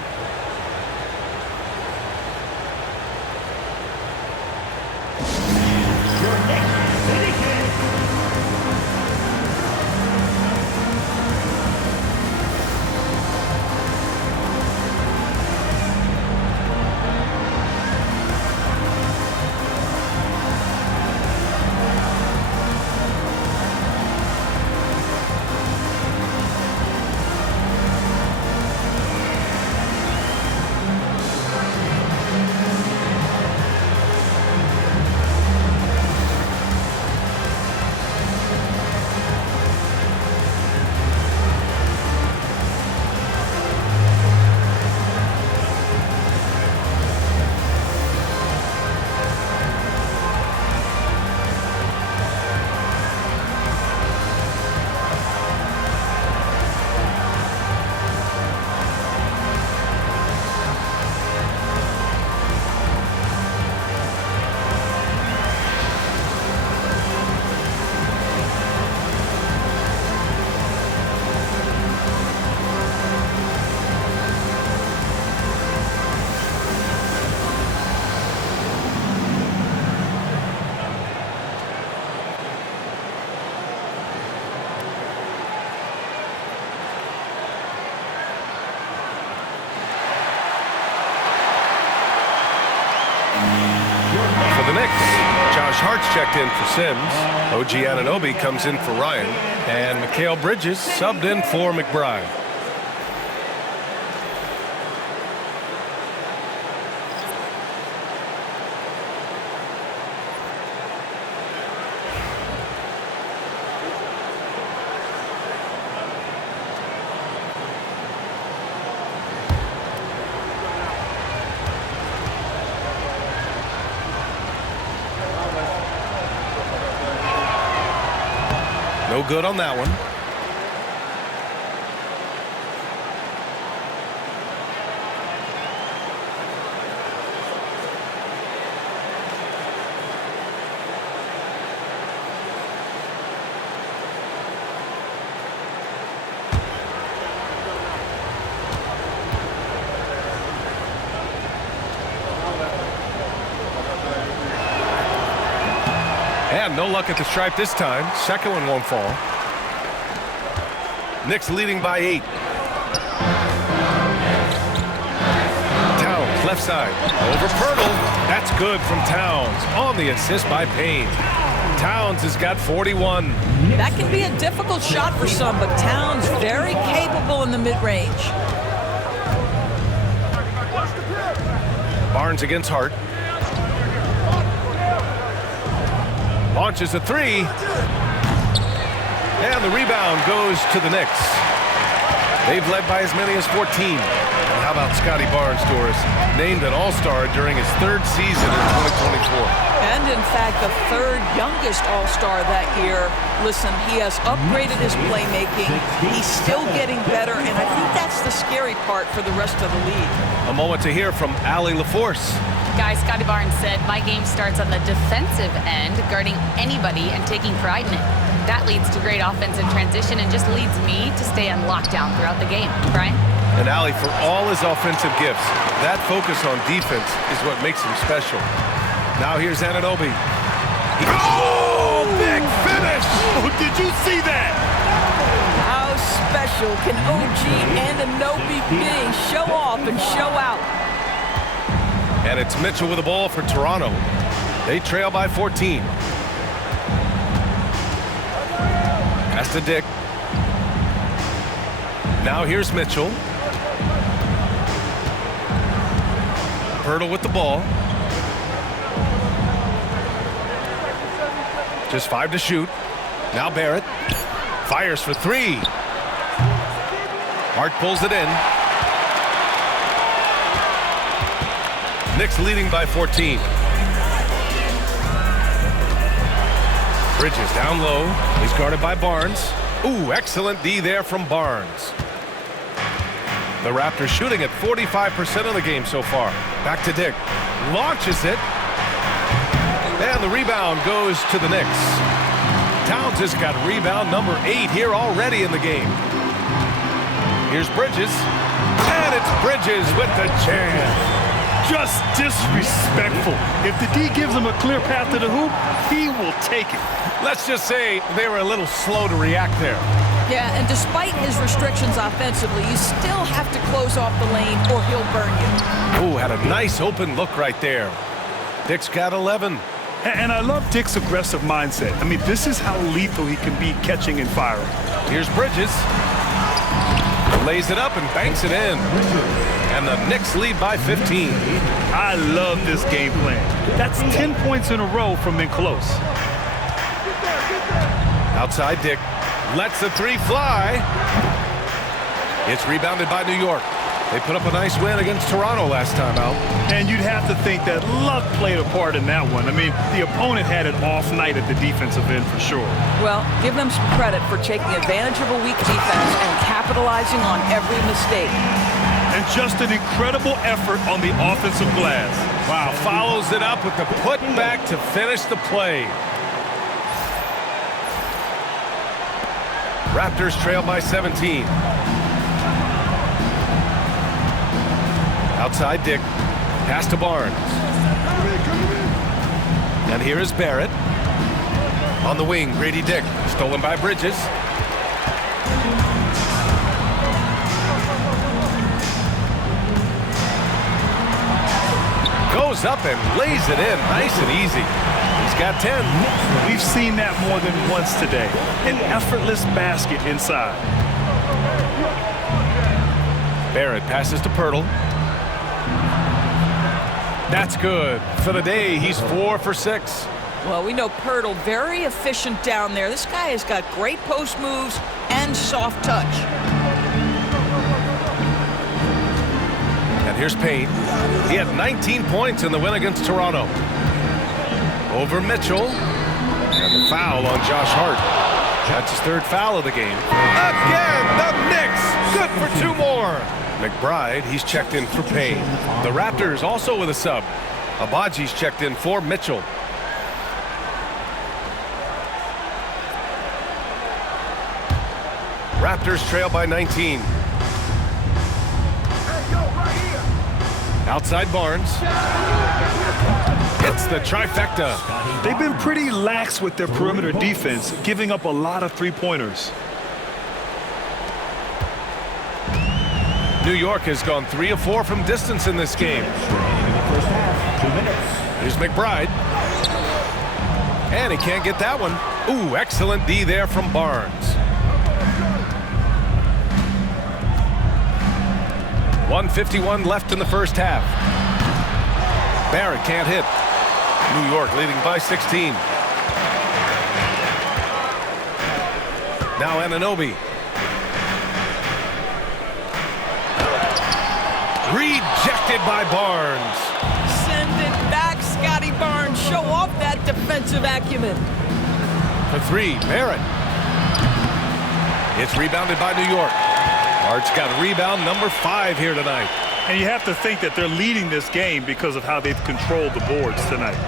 For the Knicks, Josh Hart's checked in for Sims. OG Anunoby comes in for Ryan. And Mikal Bridges subbed in for McBride. No good on that one. And no luck at the stripe this time. Second one won't fall. Knicks leading by 8. Towns, left side. Over Pöltl. That's good from Towns. On the assist by Payne. Towns has got 41. That can be a difficult shot for some, but Towns very capable in the mid-range. Barnes against Hart. Launches a three. And the rebound goes to the Knicks. They've led by as many as 14. And how about Scotty Barnes, Doris? Named an All-Star during his third season in 2024. And in fact, the third youngest All-Star that year. Listen, he has upgraded his playmaking. He's still getting better, and I think that's the scary part for the rest of the league. A moment to hear from Allie LaForce. Guys, Scotty Barnes said, my game starts on the defensive end, guarding anybody and taking pride in it. That leads to great offense in transition and just leads me to stay on lockdown throughout the game. Brian? And Allie, for all his offensive gifts, that focus on defense is what makes him special. Now here's Anunoby. Oh, big finish! Oh, did you see that? How special can OG Anunoby be? Show off and show out. And it's Mitchell with the ball for Toronto. They trail by 14. Pass to Dick. Now here's Mitchell. Pöltl with the ball. Just 5 to shoot. Now Barrett. Fires for 3. Hart pulls it in. Knicks leading by 14. Bridges down low. He's guarded by Barnes. Ooh, excellent D there from Barnes. The Raptors shooting at 45% of the game so far. Back to Dick. Launches it. And the rebound goes to the Knicks. Towns has got rebound number 8 here already in the game. Here's Bridges. And it's Bridges with the jam. Just disrespectful. If the D gives him a clear path to the hoop, he will take it. Let's just say they were a little slow to react there. Yeah, and despite his restrictions offensively, you still have to close off the lane or he'll burn you. Ooh, had a nice open look right there. Dick's got 11. And I love Dick's aggressive mindset. I mean, this is how lethal he can be catching and firing. Here's Bridges. Lays it up and banks it in. And the Knicks lead by 15. I love this game plan. That's 10 points in a row from being close. Outside Dick. Lets the 3 fly. It's rebounded by New York. They put up a nice win against Toronto last time out. And you'd have to think that luck played a part in that one. I mean, the opponent had an off night at the defensive end for sure. Well, give them some credit for taking advantage of a weak defense and capitalizing on every mistake. And just an incredible effort on the offensive glass. Wow, follows it up with the putback to finish the play. Raptors trail by 17. Outside Dick. Pass to Barnes. And here is Barrett. On the wing, Grady Dick. Stolen by Bridges. Goes up and lays it in nice and easy. He's got 10. We've seen that more than once today. An effortless basket inside. Barrett passes to Pöltl. That's good. For the day, he's 4 for 6. Well, we know Pöltl very efficient down there. This guy has got great post moves and soft touch. And here's Payne. He had 19 points in the win against Toronto. Over Mitchell. And the foul on Josh Hart. That's his 3rd foul of the game. Again, the Knicks. Good for 2 more. McBride, he's checked in for Payne. The Raptors also with a sub. Abaji's checked in for Mitchell. Raptors trail by 19. Outside Barnes. Hits the trifecta. They've been pretty lax with their perimeter defense, giving up a lot of three-pointers. New York has gone 3 of 4 from distance in this game. Here's McBride. And he can't get that one. Ooh, excellent D there from Barnes. 1:51 left in the first half. Barrett can't hit. New York leading by 16. Now Anunoby. Rejected by Barnes. Send it back, Scotty Barnes. Show off that defensive acumen. For 3, Barrett. It's rebounded by New York. Bart's got rebound number 5 here tonight. And you have to think that they're leading this game because of how they've controlled the boards tonight.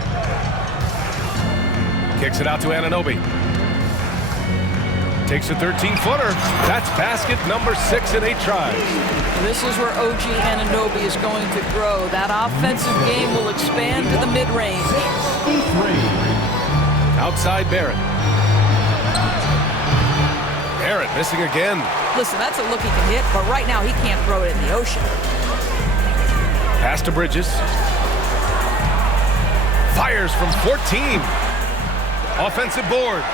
Kicks it out to Anunoby. Takes a 13-footer. That's basket number 6 in 8 tries. This is where OG Anunoby is going to grow. That offensive game will expand to the mid-range. Outside Barrett. Barrett missing again. Listen, that's a look he can hit, but right now he can't throw it in the ocean. Pass to Bridges. Fires from 14. Offensive board.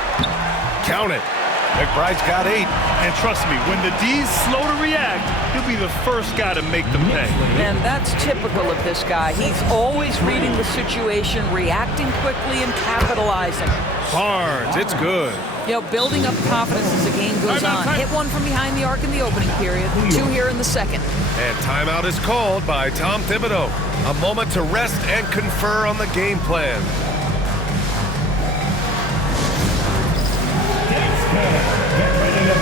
Count it. McBride's got 8. And trust me, when the D's slow to react, he'll be the first guy to make them pay. And that's typical of this guy. He's always reading the situation, reacting quickly, and capitalizing. Barnes, it's good. You know, building up confidence as the game goes on. Hit one from behind the arc in the opening period, 2 here in the second. And timeout is called by Tom Thibodeau. A moment to rest and confer on the game plan. Get ready to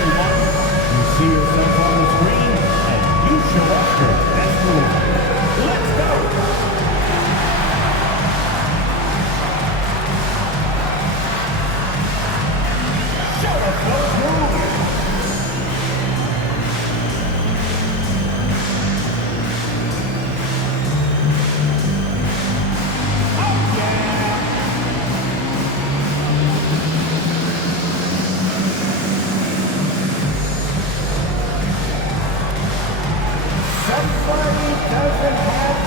Somebody doesn't have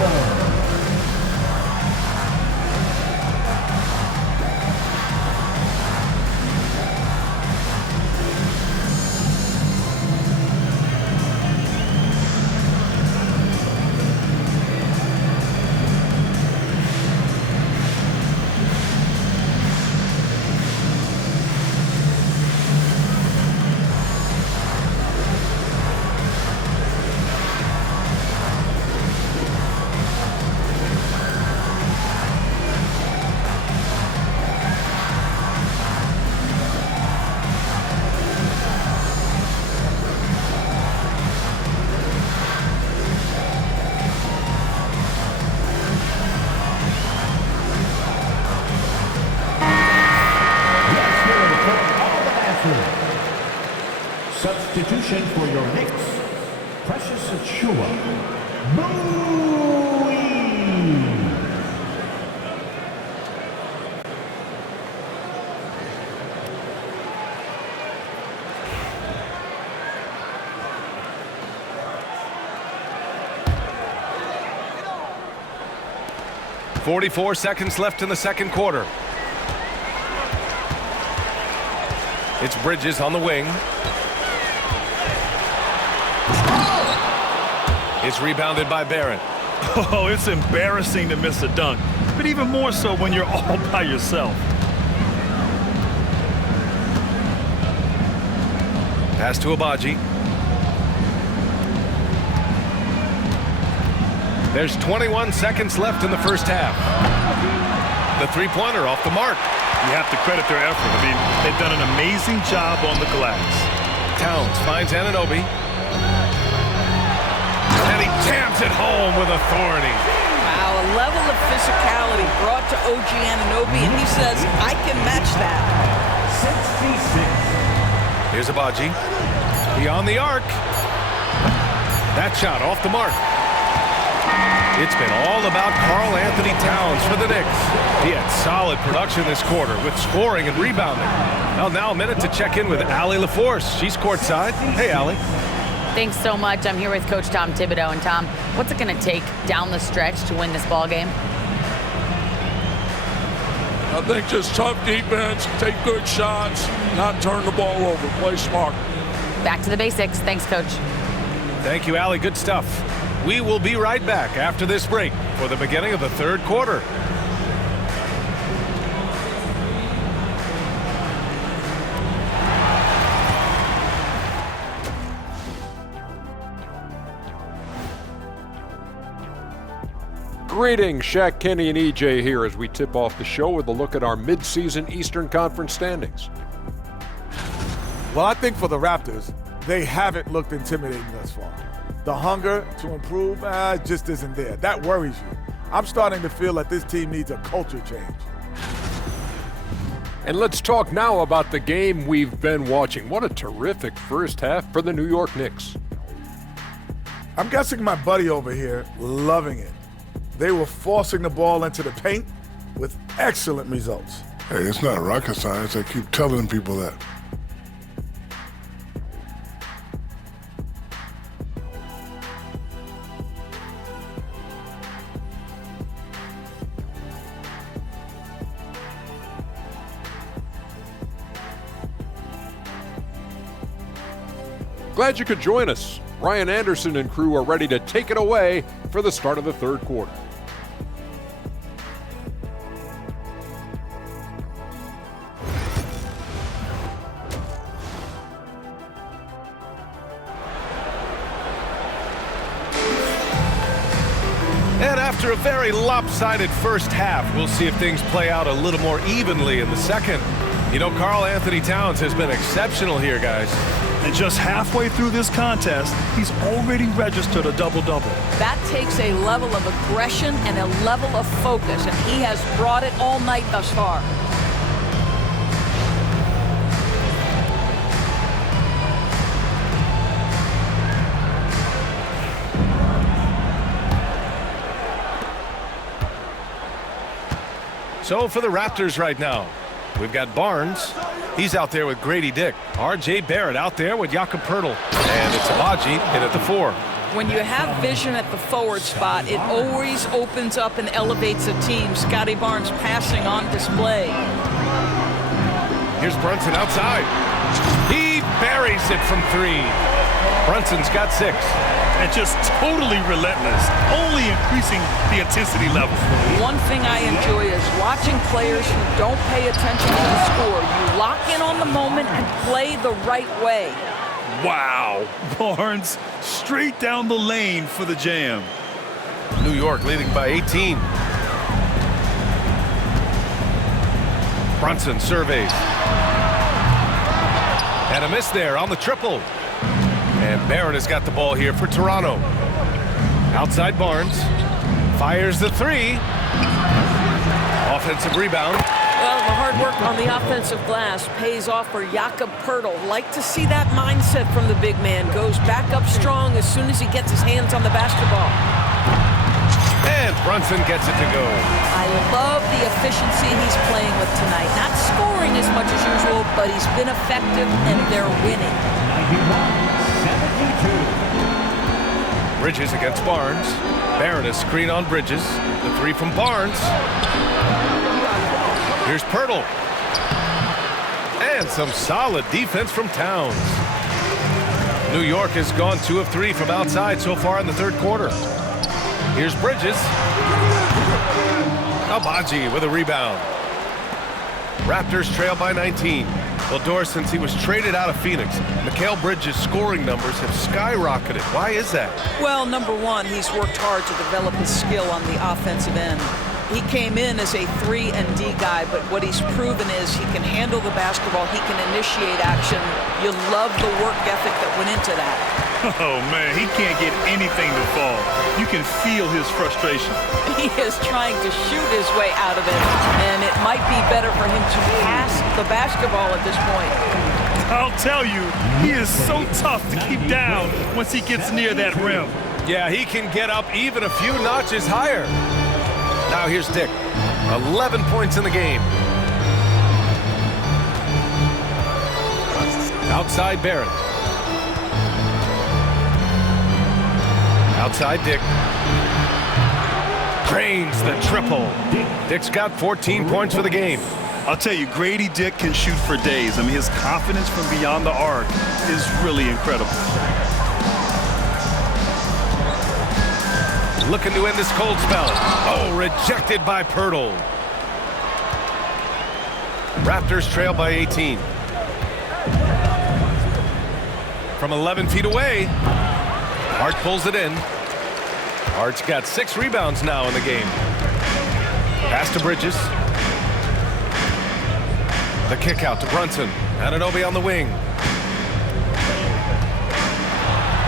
rhythm. Substitution for your Knicks, Precious Achua. Booey! .44 seconds left in the second quarter. It's Bridges on the wing. It's rebounded by Barrett. Oh, it's embarrassing to miss a dunk, but even more so when you're all by yourself. Pass to Abaji. There's 21 seconds left in the first half. The three-pointer off the mark. You have to credit their effort. I mean, they've done an amazing job on the glass. Towns finds Anunoby. And he jams it home with authority. Wow, a level of physicality brought to OG Anunoby, and he says, I can match that. 66. Here's Abaji. Beyond the arc. That shot off the mark. It's been all about Karl-Anthony Towns for the Knicks. He had solid production this quarter with scoring and rebounding. Well, now a minute to check in with Allie LaForce. She's courtside. Hey, Allie. Thanks so much. I'm here with Coach Tom Thibodeau. And Tom, what's it going to take down the stretch to win this ball game? I think just tough defense, take good shots, not turn the ball over, play smart. Back to the basics. Thanks, Coach. Thank you, Allie. Good stuff. We will be right back after this break for the beginning of the third quarter. Greetings, Shaq, Kenny, and EJ here as we tip off the show with a look at our midseason Eastern Conference standings. Well, I think for the Raptors, they haven't looked intimidating thus far. The hunger to improve just isn't there. That worries you. I'm starting to feel that this team needs a culture change. And let's talk now about the game we've been watching. What a terrific first half for the New York Knicks. I'm guessing my buddy over here loving it. They were forcing the ball into the paint with excellent results. Hey, it's not rocket science. I keep telling people that. Glad you could join us. Ryan Anderson and crew are ready to take it away for the start of the third quarter. And after a very lopsided first half, we'll see if things play out a little more evenly in the second. You know, Karl-Anthony Towns has been exceptional here, guys. And just halfway through this contest, he's already registered a double-double. That takes a level of aggression and a level of focus, and he has brought it all night thus far. So for the Raptors right now, we've got Barnes. He's out there with Grady Dick. R.J. Barrett out there with Jakob Pöltl. And it's Abaji in at the 4. When you have vision at the forward spot, it always opens up and elevates a team. Scotty Barnes passing on display. Here's Brunson outside. He buries it from 3. Brunson's got 6. And just totally relentless, only increasing the intensity level. One thing I enjoy is watching players who don't pay attention to the score. You lock in on the moment and play the right way. Wow. Barnes straight down the lane for the jam. New York leading by 18. Brunson surveys. And a miss there on the triple. And Barrett has got the ball here for Toronto. Outside Barnes. Fires the 3. Offensive rebound. Well, the hard work on the offensive glass pays off for Jakob Pöltl. Like to see that mindset from the big man. Goes back up strong as soon as he gets his hands on the basketball. And Brunson gets it to go. I love the efficiency he's playing with tonight. Not scoring as much as usual, but he's been effective and they're winning. 91-72. Bridges against Barnes. Barrett a screen on Bridges. The 3 from Barnes. Here's Pöltl. And some solid defense from Towns. New York has gone 2 of 3 from outside so far in the third quarter. Here's Bridges. Abaji with a rebound. Raptors trail by 19. Well, Doris, since he was traded out of Phoenix, Mikal Bridges' scoring numbers have skyrocketed. Why is that? Well, number one, he's worked hard to develop his skill on the offensive end. He came in as a 3 and D guy, but what he's proven is he can handle the basketball, he can initiate action. You love the work ethic that went into that. Oh, man, he can't get anything to fall. You can feel his frustration. He is trying to shoot his way out of it, and it might be better for him to pass the basketball at this point. I'll tell you, he is so tough to keep down once he gets near that rim. Yeah, he can get up even a few notches higher. Now here's Dick. 11 points in the game. Outside Barrett. Outside Dick. Drains the triple. Dick's got 14 points for the game. I'll tell you, Grady Dick can shoot for days. I mean, his confidence from beyond the arc is really incredible. Looking to end this cold spell. Oh, rejected by Pöltl. Raptors trail by 18. From 11 feet away, Hart pulls it in. Hart's got 6 rebounds now in the game. Pass to Bridges. The kick out to Brunson. Anunoby on the wing.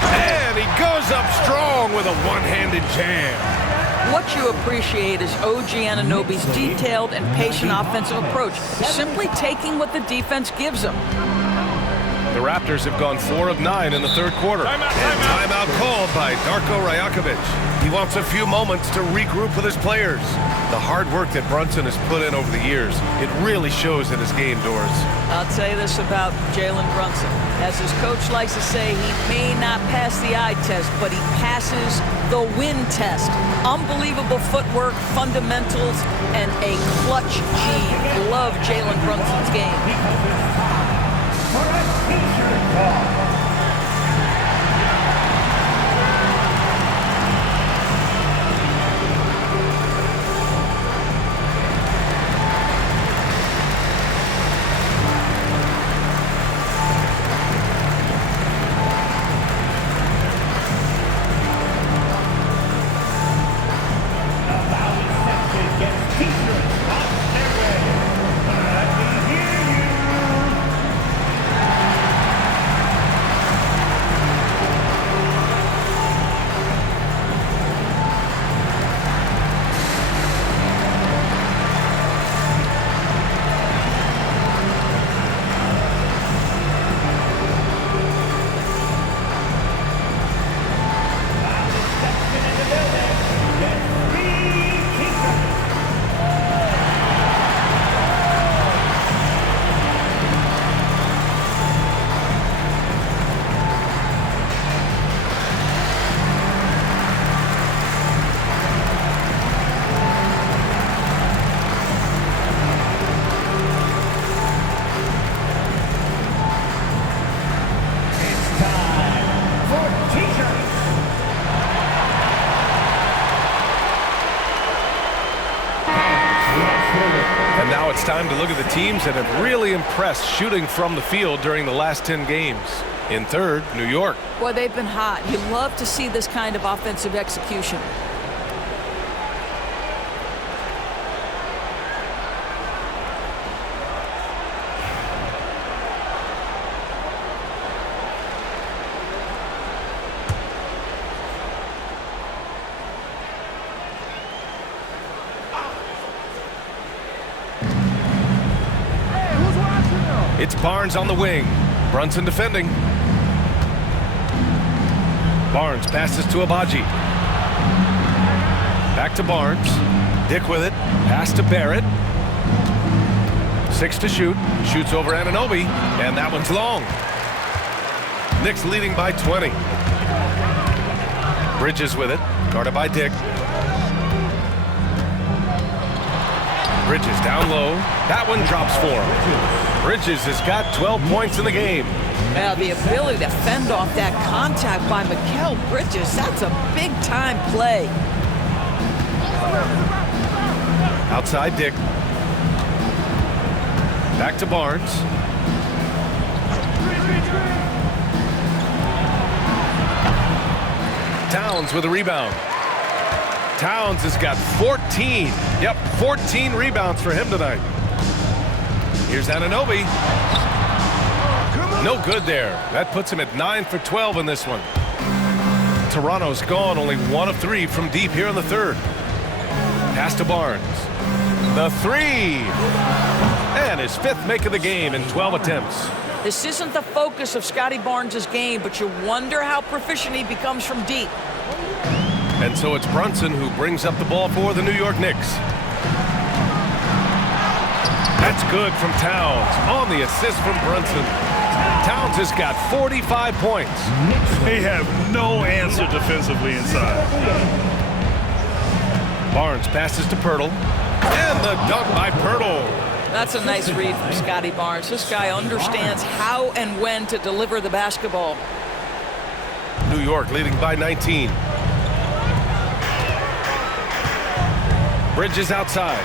And he goes up strong with a one-handed jam. What you appreciate is OG Anunoby's detailed and patient offensive approach, simply taking what the defense gives him. The Raptors have gone 4 of 9 in the third quarter. Timeout called by Darko Rajakovic. He wants a few moments to regroup with his players. The hard work that Brunson has put in over the years, it really shows in his game, Doris. I'll tell you this about Jalen Brunson. As his coach likes to say, he may not pass the eye test, but he passes the win test. Unbelievable footwork, fundamentals, and a clutch gene. Love Jalen Brunson's game. For a t-shirt ball. time to look at the teams that have really impressed shooting from the field during the last 10 games. In third, New York. Boy, they've been hot. You love to see this kind of offensive execution. It's Barnes on the wing. Brunson defending. Barnes passes to Abaji. Back to Barnes. Dick with it. Pass to Barrett. 6 to shoot. Shoots over Anunoby. And that one's long. Knicks leading by 20. Bridges with it. Guarded by Dick. Bridges down low. That one drops for him. Bridges has got 12 points in the game. Now, the ability to fend off that contact by Mikal Bridges, that's a big-time play. Outside Dick. Back to Barnes. Towns with a rebound. Towns has got 14. Yep, 14 rebounds for him tonight. Here's Anunoby. No good there. That puts him at 9 for 12 in this one. Toronto's gone only 1 of 3 from deep here in the third. Pass to Barnes. The 3. And his 5th make of the game in 12 attempts. This isn't the focus of Scotty Barnes' game, but you wonder how proficient he becomes from deep. And so it's Brunson who brings up the ball for the New York Knicks. That's good from Towns on the assist from Brunson. Towns has got 45 points. They have no answer defensively inside. Barnes passes to Pöltl. And the dunk by Pöltl. That's a nice read from Scotty Barnes. This guy understands how and when to deliver the basketball. New York leading by 19. Bridges outside.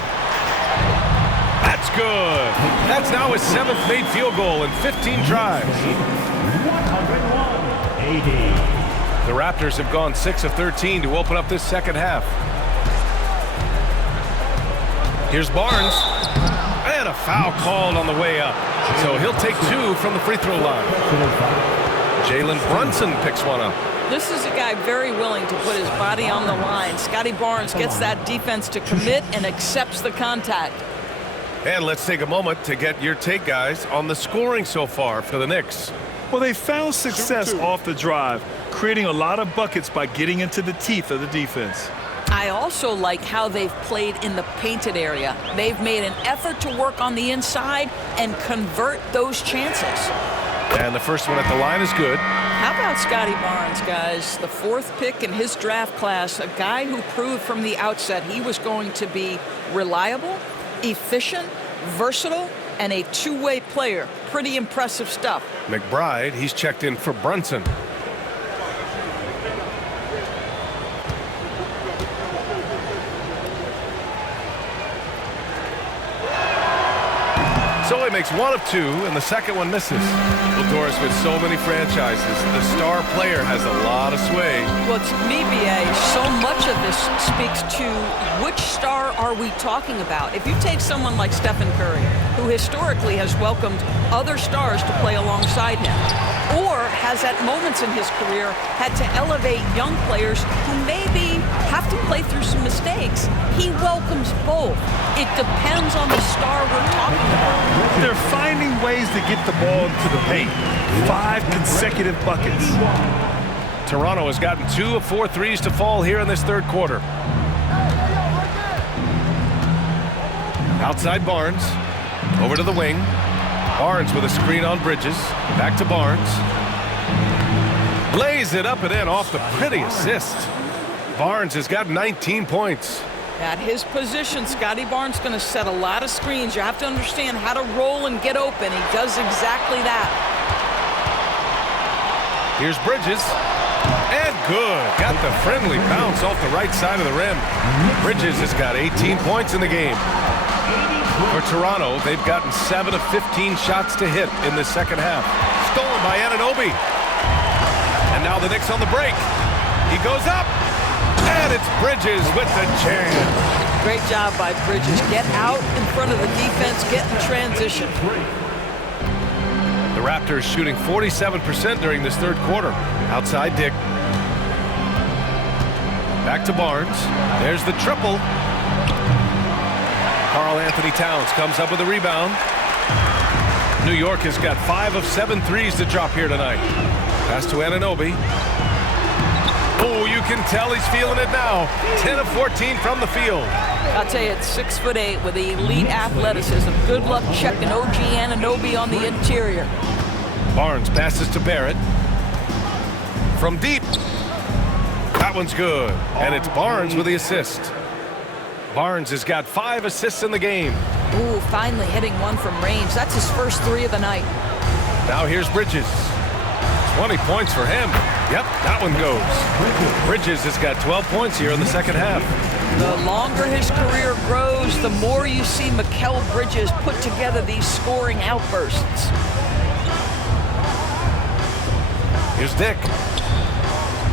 That's good. That's now his 7th made field goal in 15 tries. 101-80. The Raptors have gone 6 of 13 to open up this second half. Here's Barnes. And a foul called on the way up. So he'll take 2 from the free throw line. Jalen Brunson picks one up. This is a guy very willing to put his body on the line. Scotty Barnes gets that defense to commit and accepts the contact. And let's take a moment to get your take, guys, on the scoring so far for the Knicks. Well, they found success off the drive, creating a lot of buckets by getting into the teeth of the defense. I also like how they've played in the painted area. They've made an effort to work on the inside and convert those chances. And the first one at the line is good. How about Scotty Barnes, guys? The 4th pick in his draft class, a guy who proved from the outset he was going to be reliable, efficient, versatile, and a two-way player. Pretty impressive stuff. McBride, he's checked in for Brunson. So he makes 1 of 2, and the second one misses. Well, Doris, with so many franchises, the star player has a lot of sway. Well, to me, B.A., so much of this speaks to which star are we talking about. If you take someone like Stephen Curry, who historically has welcomed other stars to play alongside him, or has at moments in his career had to elevate young players who maybe have to play through some mistakes, he welcomes both. It depends on the star we're talking about. They're finding ways to get the ball into the paint. 5 consecutive buckets. Toronto has gotten 2 of 4 threes to fall here in this third quarter. Outside Barnes. Over to the wing. Barnes with a screen on Bridges. Back to Barnes. Lays it up and in off the pretty assist. Barnes has got 19 points. At his position, Scotty Barnes going to set a lot of screens. You have to understand how to roll and get open. He does exactly that. Here's Bridges. And good. Got the friendly bounce off the right side of the rim. Bridges has got 18 points in the game. For Toronto, they've gotten 7 of 15 shots to hit in the second half. Stolen by Anunoby. And now the Knicks on the break. He goes up. And it's Bridges with the jam. Great job by Bridges. Get out in front of the defense, get in transition. The Raptors shooting 47% during this third quarter. Outside Dick. Back to Barnes. There's the triple. Karl-Anthony Towns comes up with a rebound. New York has got 5 of 7 threes to drop here tonight. Pass to Anunoby. Oh, you can tell he's feeling it now. 10 of 14 from the field. I'll tell you, it's 6'8" with elite athleticism. Good luck checking OG Anunoby on the interior. Barnes passes to Barrett. From deep. That one's good. And it's Barnes with the assist. Barnes has got 5 assists in the game. Ooh, finally hitting one from range. That's his first 3 of the night. Now here's Bridges. 20 points for him. Yep, that one goes. Bridges has got 12 points here in the second half. The longer his career grows, the more you see Mikal Bridges put together these scoring outbursts. Here's Dick.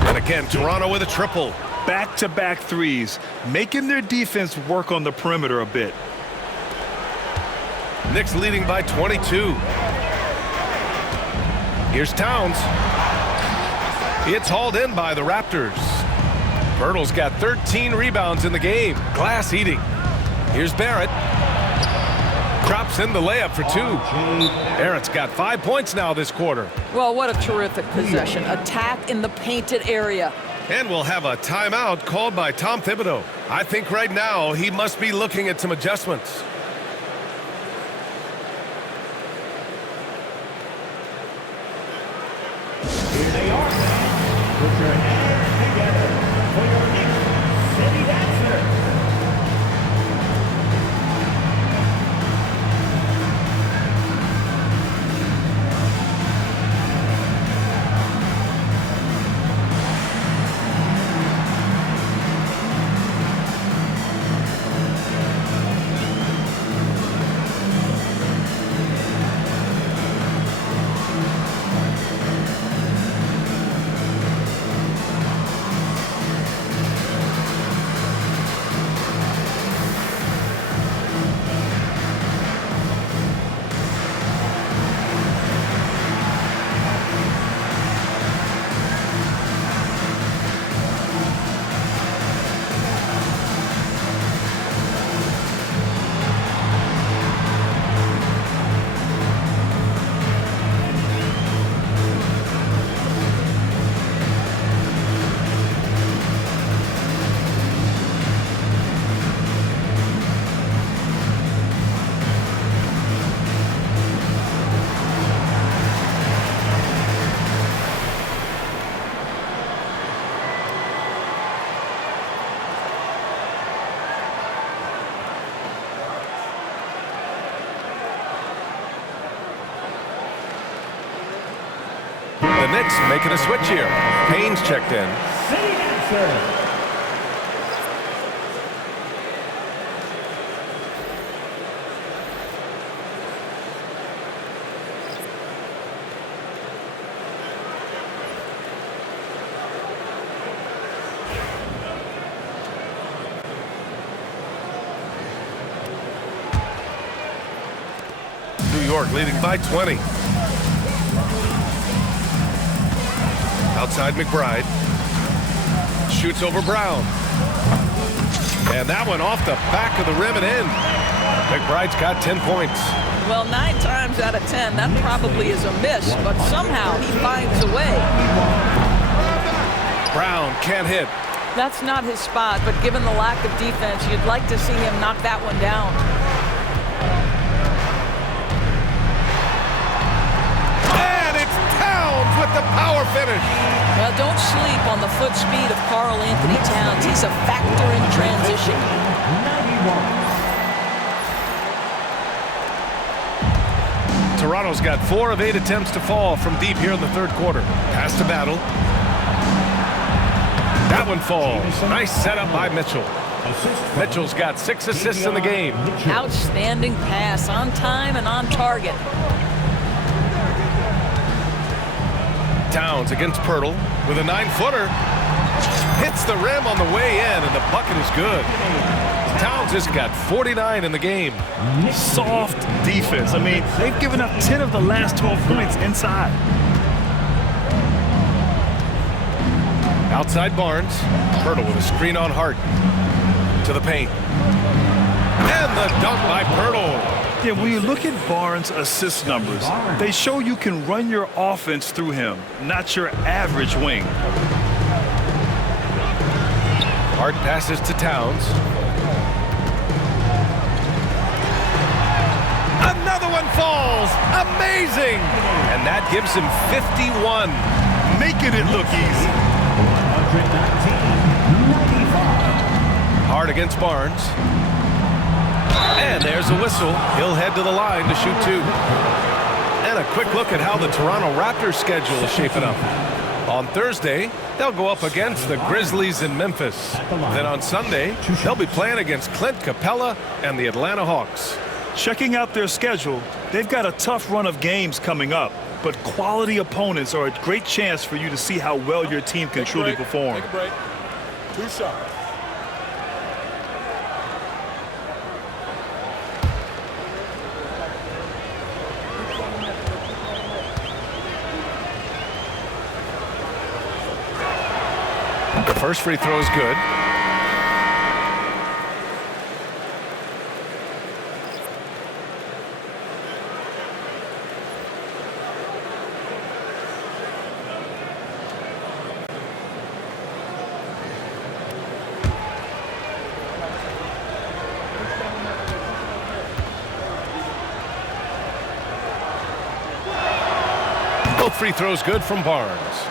And again, Toronto with a triple. Back-to-back threes, making their defense work on the perimeter a bit. Knicks leading by 22. Here's Towns. It's hauled in by the Raptors. Pöltl's got 13 rebounds in the game. Glass eating. Here's Barrett. Drops in the layup for 2. Barrett's got 5 points now this quarter. Well, what a terrific possession. Attack in the painted area. And we'll have a timeout called by Tom Thibodeau. I think right now he must be looking at some adjustments. Here they are, fans. Put your hands together for your Knicks City Dancer. The Knicks making a switch here. Payne's checked in. City Dancer. New York leading by 20. Outside McBride. Shoots over Brown. And that one off the back of the rim and in. McBride's got 10 points. Well, 9 times out of 10, that probably is a miss, but somehow he finds a way. Brown can't hit. That's not his spot, but given the lack of defense, you'd like to see him knock that one down. With the power finish. Well, don't sleep on the foot speed of Karl-Anthony Towns. He's a factor in transition. 91. Toronto's got 4 of 8 attempts to fall from deep here in the third quarter. Pass to Battle. That one falls. Nice setup by Mitchell. Mitchell's got 6 assists in the game. Outstanding pass, on time and on target. Towns against Pöltl with a 9-footer. Hits the rim on the way in, and the bucket is good. Towns has got 49 in the game. Soft defense. I mean, they've given up 10 of the last 12 points inside. Outside Barnes. Pöltl with a screen on Hart. To the paint. And the dunk by Pöltl. Yeah, when you look at Barnes' assist numbers, they show you can run your offense through him, not your average wing. Hart passes to Towns. Another one falls. Amazing. And that gives him 51. Making it look easy. 119-95. Hart against Barnes. And there's a whistle. He'll head to the line to shoot 2. And a quick look at how the Toronto Raptors schedule is shaping up. On Thursday, they'll go up against the Grizzlies in Memphis. Then on Sunday, they'll be playing against Clint Capella and the Atlanta Hawks. Checking out their schedule, they've got a tough run of games coming up, but quality opponents are a great chance for you to see how well your team can truly perform. Take a break. 2 shots. The first free throw is good. Both free throws good from Barnes.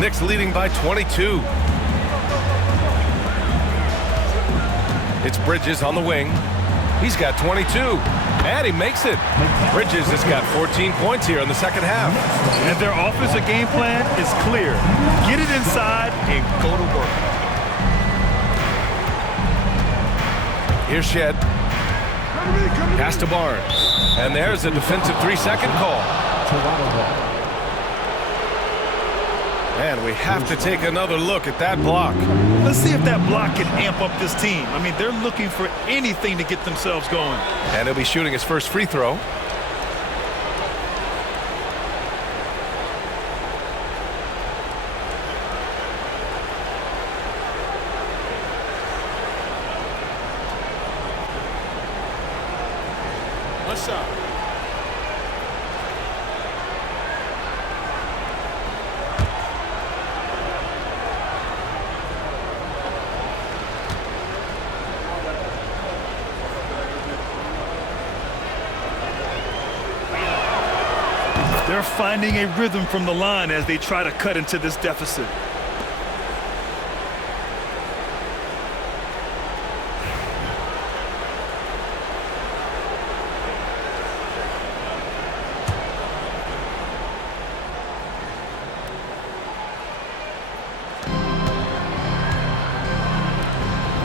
Knicks leading by 22. It's Bridges on the wing. He's got 22. And he makes it. Bridges has got 14 points here in the second half. And their offensive game plan is clear. Get it inside and go to work. Here's Shed. Pass to Barnes. And there's a defensive 3-second call. And we have to take another look at that block. Let's see if that block can amp up this team. I mean, they're looking for anything to get themselves going. And he'll be shooting his first free throw. Nice shot. They're finding a rhythm from the line as they try to cut into this deficit.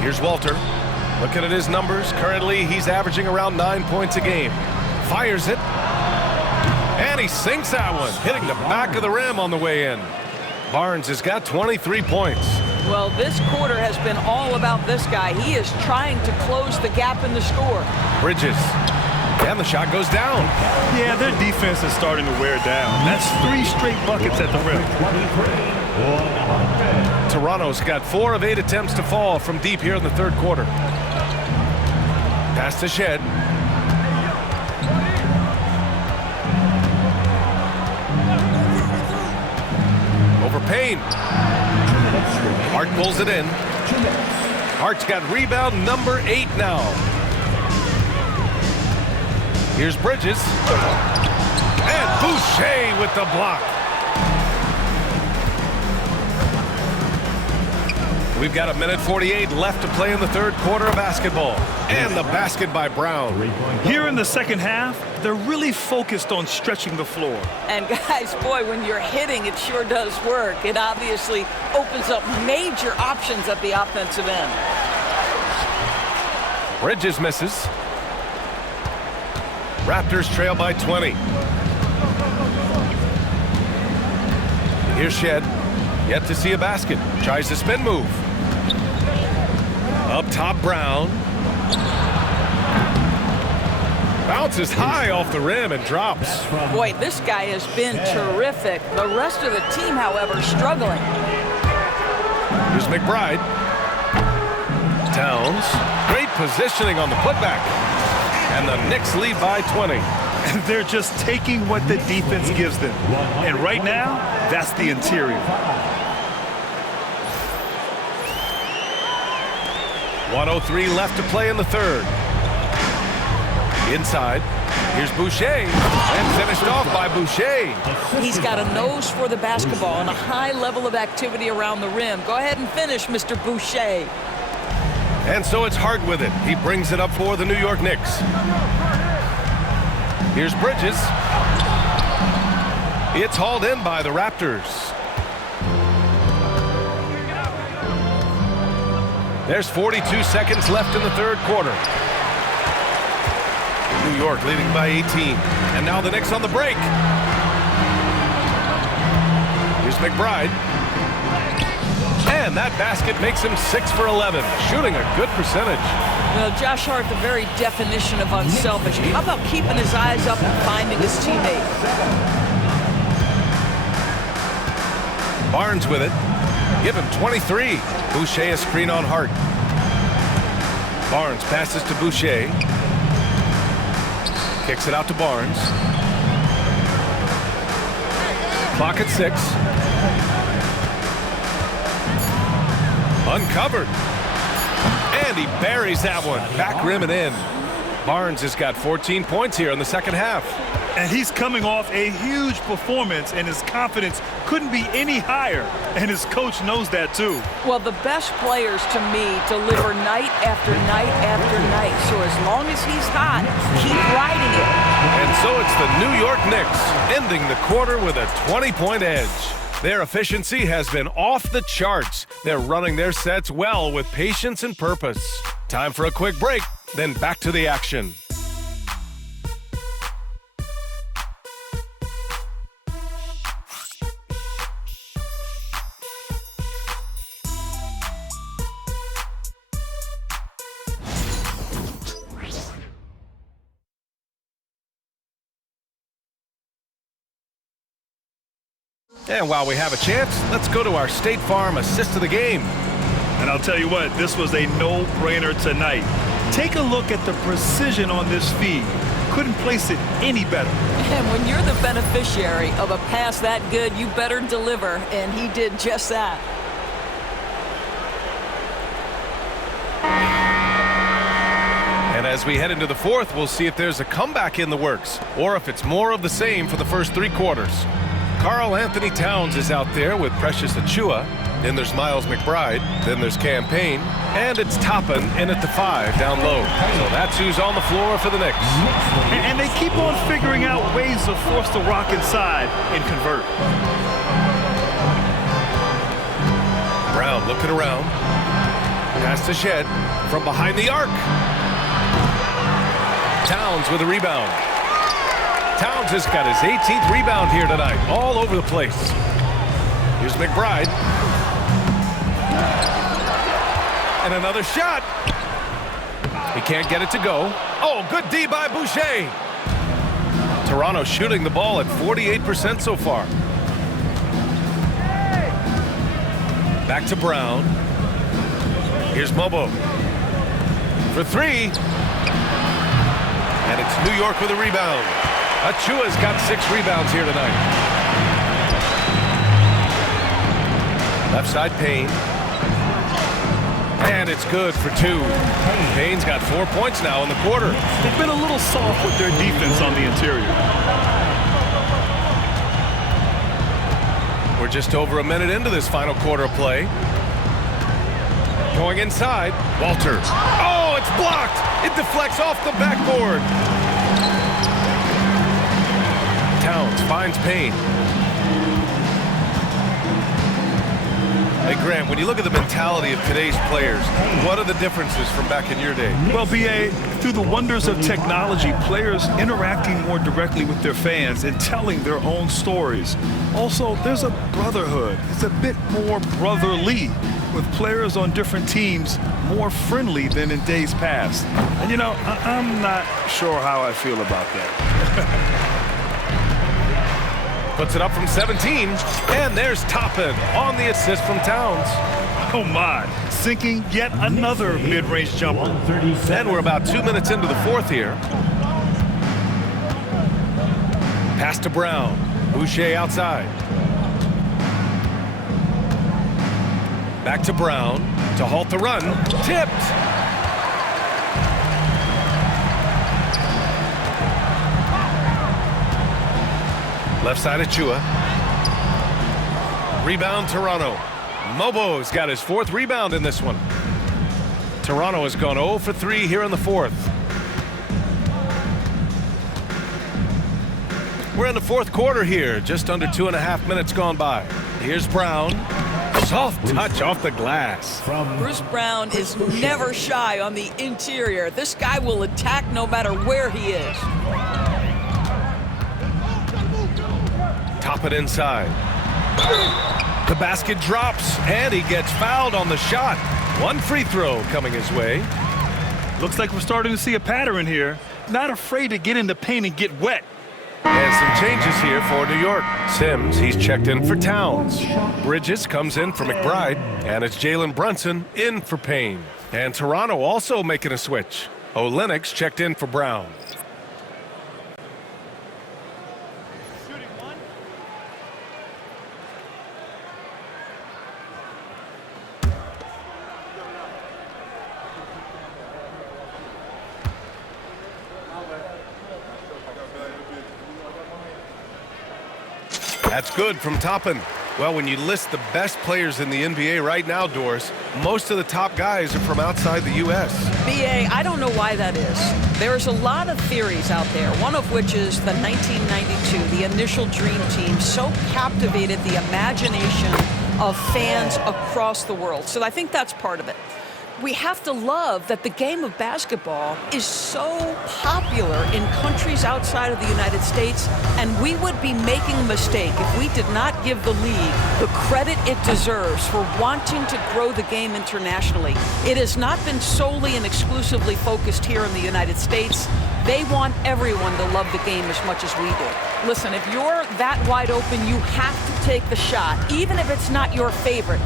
Here's Walter. Looking at his numbers, currently he's averaging around 9 points a game. Fires it. And he sinks that one, hitting the back of the rim on the way in. Barnes has got 23 points. Well, this quarter has been all about this guy. He is trying to close the gap in the score. Bridges. And the shot goes down. Yeah, their defense is starting to wear down. That's 3 straight buckets at the rim. Toronto's got 4 of 8 attempts to fall from deep here in the third quarter. Pass to Shed. Over Payne. Hart pulls it in. Hart's got rebound number 8 now. Here's Bridges. And Boucher with the block. We've got 1:48 left to play in the third quarter of basketball. And the basket by Brown. Here in the second half, they're really focused on stretching the floor. And guys, boy, when you're hitting, it sure does work. It obviously opens up major options at the offensive end. Bridges misses. Raptors trail by 20. Here's Shed. Yet to see a basket. Tries the spin move. Up top, Brown. Bounces high off the rim and drops. Boy, this guy has been terrific. The rest of the team, however, struggling. Here's McBride. Towns. Great positioning on the putback. And the Knicks lead by 20. They're just taking what the defense gives them. And right now, that's the interior. 1:03 left to play in the third. Inside, here's Boucher, and finished off by Boucher. He's got a nose for the basketball and a high level of activity around the rim. Go ahead and finish, Mr. Boucher. And so it's Hart with it. He brings it up for the New York Knicks. Here's Bridges. It's hauled in by the Raptors. There's 42 seconds left in the third quarter. New York leading by 18. And now the Knicks on the break. Here's McBride. And that basket makes him 6 for 11, shooting a good percentage. Well, Josh Hart, the very definition of unselfish. How about keeping his eyes up and finding his teammate? Barnes with it. Give him 23. Boucher a screen on Hart. Barnes passes to Boucher. Kicks it out to Barnes. Clock at 6. Uncovered. And he buries that one. Back rim and in. Barnes has got 14 points here in the second half. And he's coming off a huge performance, and his confidence couldn't be any higher. And his coach knows that, too. Well, the best players, to me, deliver night after night after night. So as long as he's hot, keep riding it. And so it's the New York Knicks ending the quarter with a 20-point edge. Their efficiency has been off the charts. They're running their sets well with patience and purpose. Time for a quick break, then back to the action. And while we have a chance, let's go to our State Farm assist of the game. And I'll tell you what, this was a no-brainer tonight. Take a look at the precision on this feed. Couldn't place it any better. And when you're the beneficiary of a pass that good, you better deliver, and he did just that. And as we head into the fourth, we'll see if there's a comeback in the works, or if it's more of the same for the first 3 quarters. Karl-Anthony Towns is out there with Precious Achiuwa. Then there's Miles McBride. Then there's Campaign. And it's Toppin in at the 5 down low. So that's who's on the floor for the Knicks. And they keep on figuring out ways to force the rock inside and convert. Brown looking around. Pass to Shed from behind the arc. Towns with a rebound. Towns has got his 18th rebound here tonight, all over the place. Here's McBride. And another shot. He can't get it to go. Oh, good D by Boucher. Toronto shooting the ball at 48% so far. Back to Brown. Here's Mobo. For 3. And it's New York with a rebound. Achiuwa's got 6 rebounds here tonight. Left side, Payne. And it's good for 2. Payne's got 4 points now in the quarter. They've been a little soft with their defense on the interior. We're just over a minute into this final quarter of play. Going inside, Walter. Oh, it's blocked. It deflects off the backboard. Towns finds Payne. Hey, Graham, when you look at the mentality of today's players, what are the differences from back in your day? Well, B.A., through the wonders of technology, players interacting more directly with their fans and telling their own stories. Also, there's a brotherhood. It's a bit more brotherly, with players on different teams more friendly than in days past. And, you know, I'm not sure how I feel about that. Puts it up from 17, and there's Toppin on the assist from Towns. Oh my, sinking yet another mid-range jumper. And we're about 2 minutes into the fourth here. Pass to Brown. Boucher outside. Back to Brown to halt the run. Tipped. Left side of Chua. Rebound Toronto. Mobo's got his 4th rebound in this one. Toronto has gone 0 for 3 here in the 4th. We're in the 4th quarter here, just under 2.5 minutes gone by. Here's Brown. Soft touch off the glass. Bruce Brown is never shy on the interior. This guy will attack no matter where he is. Top it inside. The basket drops, and he gets fouled on the shot. 1 free throw coming his way. Looks like we're starting to see a pattern here. Not afraid to get in the paint and get wet. And some changes here for New York. Sims, he's checked in for Towns. Bridges comes in for McBride, and it's Jalen Brunson in for Payne. And Toronto also making a switch. Olenek's checked in for Brown. That's good from Toppin. Well, when you list the best players in the NBA right now, Doris, most of the top guys are from outside the U.S. B.A., I don't know why that is. There's a lot of theories out there, one of which is the 1992, the initial Dream Team, so captivated the imagination of fans across the world. So I think that's part of it. We have to love that the game of basketball is so popular in countries outside of the United States, and we would be making a mistake if we did not give the league the credit it deserves for wanting to grow the game internationally. It has not been solely and exclusively focused here in the United States. They want everyone to love the game as much as we do. Listen, if you're that wide open, you have to take the shot, even if it's not your favorite.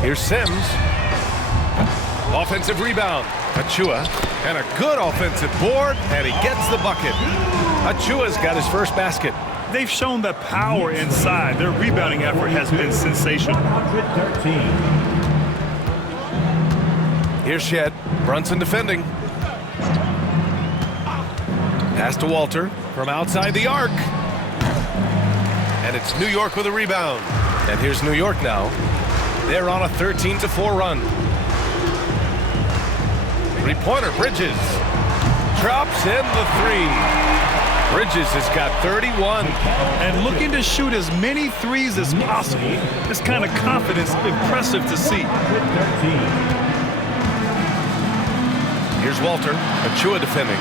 Here's Sims. Offensive rebound. Achua, and a good offensive board, and he gets the bucket. Achua's got his first basket. They've shown the power inside. Their rebounding effort has been sensational. Here's Shed. Brunson defending. Pass to Walter from outside the arc. And it's New York with a rebound. And here's New York now. They're on a 13-4 run. Three-pointer, Bridges. Drops in the 3. Bridges has got 31. And looking to shoot as many threes as possible. This kind of confidence, impressive to see. Here's Walter. Achua defending.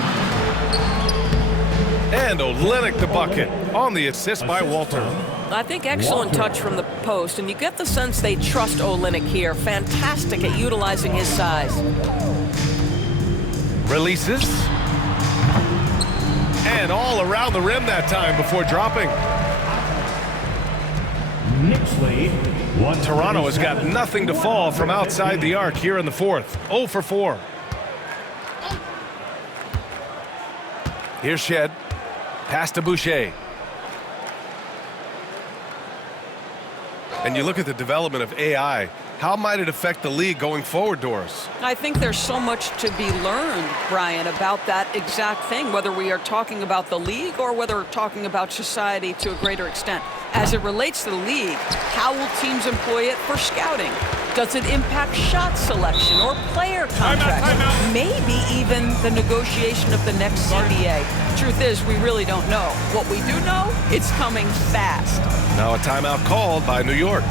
And Olynyk the bucket on the assist by Walter. I think excellent touch from the post, and you get the sense they trust Olynyk here. Fantastic at utilizing his size. Releases. And all around the rim that time before dropping. Toronto has got nothing to fall from outside the arc here in the 4th. 0 for 4. Here's Shed. Pass to Boucher. And you look at the development of AI. How might it affect the league going forward, Doris? I think there's so much to be learned, Brian, about that exact thing, whether we are talking about the league or whether we're talking about society to a greater extent. As it relates to the league, how will teams employ it for scouting? Does it impact shot selection or player contracts? Maybe even the negotiation of the next CBA. Truth is, we really don't know. What we do know, it's coming fast. Now a timeout called by New York.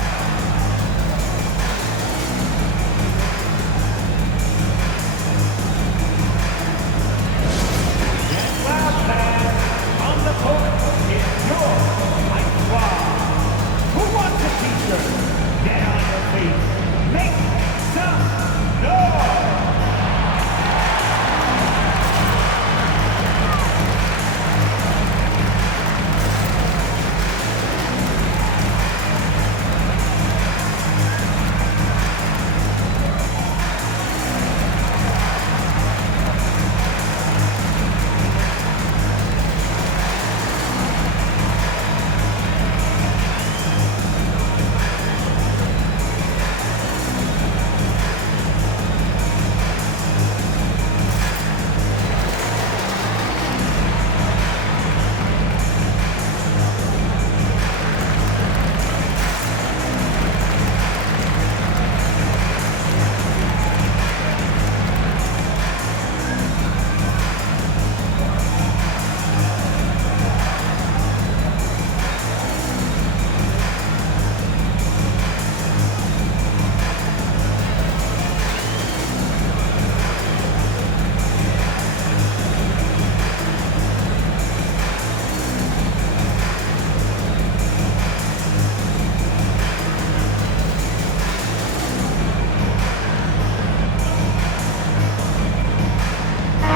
On the court is your White Squad. Who wants a t-shirt? Get on your feet. Make some noise.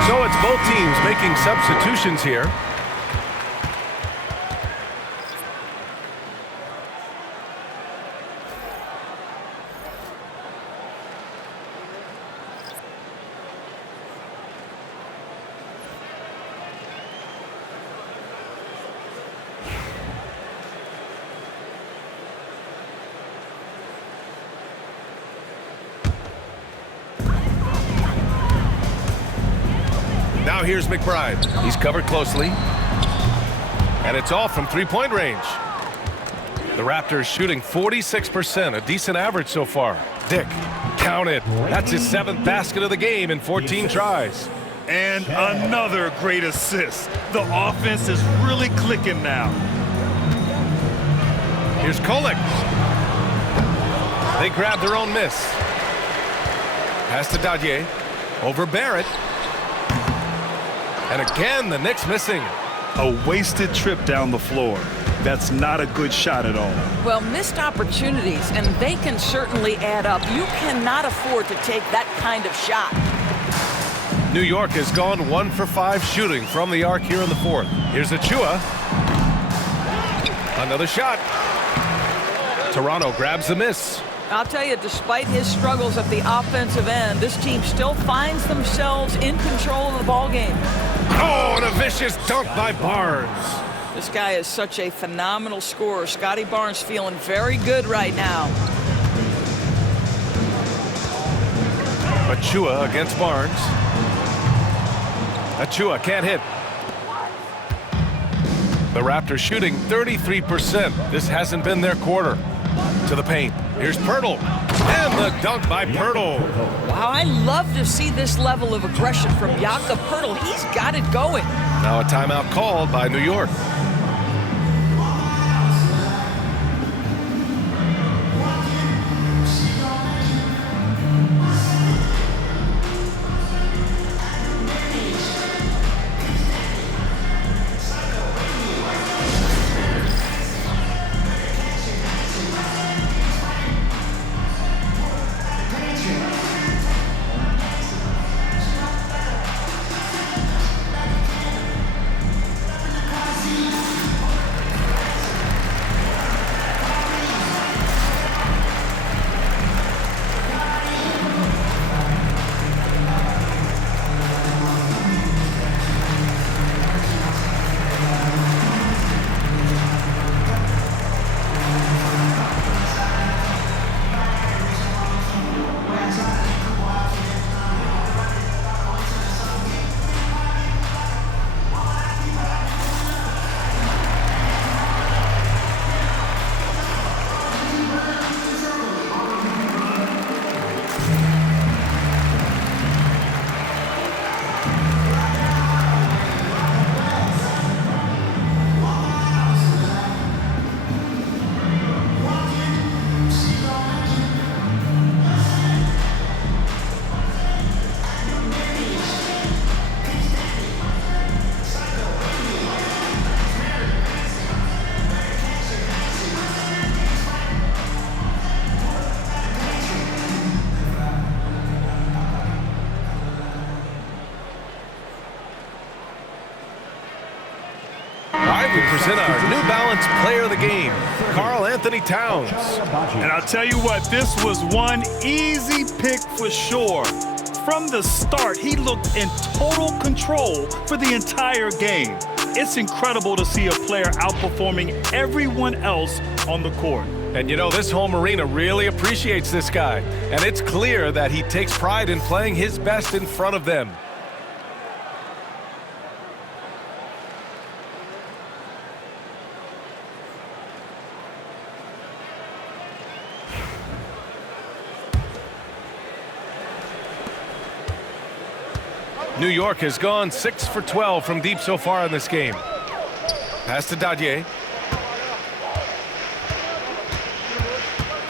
So it's both teams making substitutions here. Now here's McBride. He's covered closely. And it's all from three-point range. The Raptors shooting 46%, a decent average so far. Dick, count it. That's his 7th basket of the game in 14 tries. And another great assist. The offense is really clicking now. Here's Kolek. They grab their own miss. Pass to Dadier. Over Barrett. And again, the Knicks missing. A wasted trip down the floor. That's not a good shot at all. Well, missed opportunities, and they can certainly add up. You cannot afford to take that kind of shot. New York has gone 1 for 5 shooting from the arc here in the 4th. Here's Achua. Another shot. Toronto grabs the miss. I'll tell you, despite his struggles at the offensive end, this team still finds themselves in control of the ball game. Oh, and a vicious dunk by Barnes. This guy is such a phenomenal scorer. Scotty Barnes feeling very good right now. Achua against Barnes. Achua can't hit. The Raptors shooting 33%. This hasn't been their quarter. To the paint. Here's Pöltl. And the dunk by Pöltl. Wow, I love to see this level of aggression from Jakob Pöltl. He's got it going. Now a timeout called by New York. brings in our New Balance player of the game, Karl-Anthony Towns. And I'll tell you what, this was one easy pick for sure. From the start, he looked in total control for the entire game. It's incredible to see a player outperforming everyone else on the court. And you know, this home arena really appreciates this guy. And it's clear that he takes pride in playing his best in front of them. New York has gone 6 for 12 from deep so far in this game. Pass to Dadier.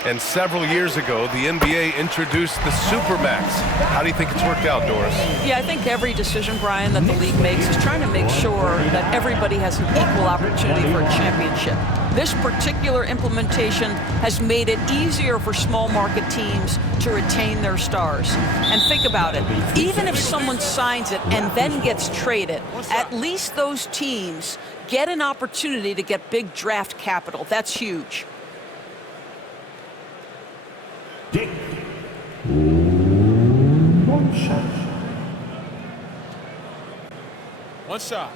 And several years ago, the NBA introduced the Supermax. How do you think it's worked out, Doris? Yeah, I think every decision, Brian, that the league makes is trying to make sure that everybody has an equal opportunity for a championship. This particular implementation has made it easier for small market teams to retain their stars. And think about it, even if someone signs it and then gets traded, at least those teams get an opportunity to get big draft capital. That's huge. One shot.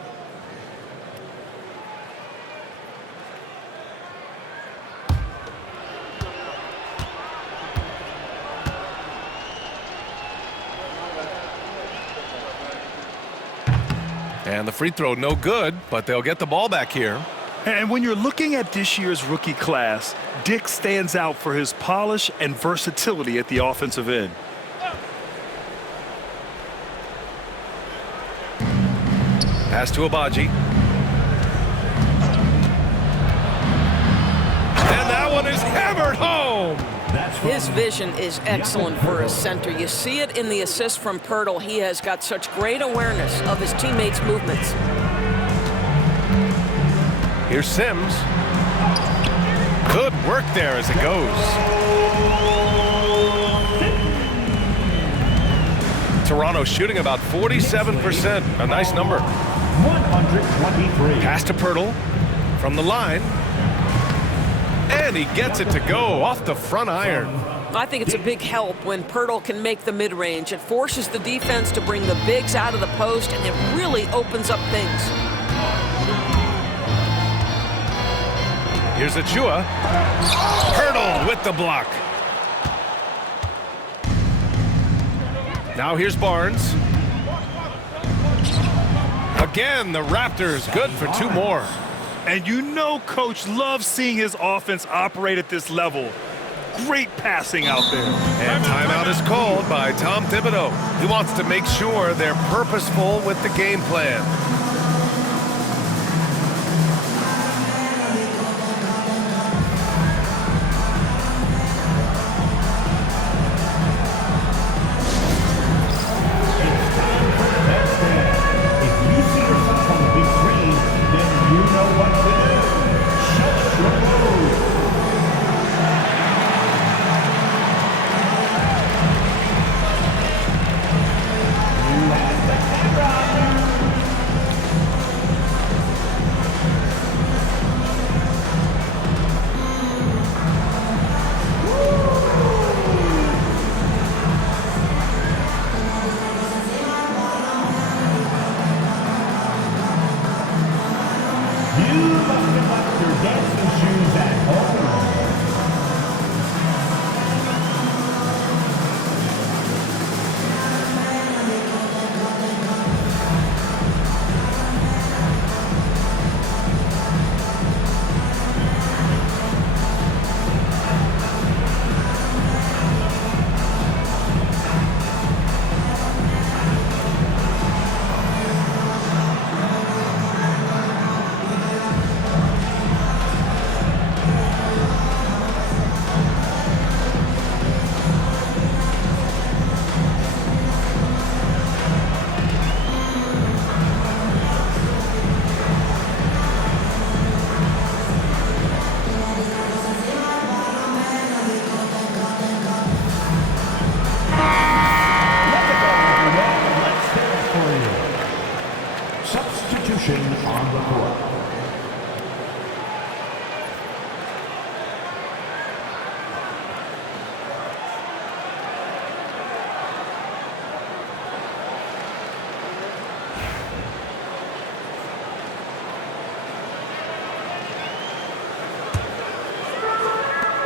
And the free throw, no good, but they'll get the ball back here. And when you're looking at this year's rookie class, Dick stands out for his polish and versatility at the offensive end. Pass to Abaji. And that one is hammered home. His vision is excellent for a center. You see it in the assist from Pöltl. He has got such great awareness of his teammates' movements. Here's Sims. Good work there as it goes. Toronto shooting about 47%. A nice number. 123. Pass to Pöltl from the line. And he gets it to go off the front iron. I think it's a big help when Pöltl can make the mid-range. It forces the defense to bring the bigs out of the post, and it really opens up things. Here's Achua. Pöltl with the block. Now here's Barnes. Again, the Raptors good for 2 more. And you know Coach loves seeing his offense operate at this level. Great passing out there. And timeout is called by Tom Thibodeau. He wants to make sure they're purposeful with the game plan.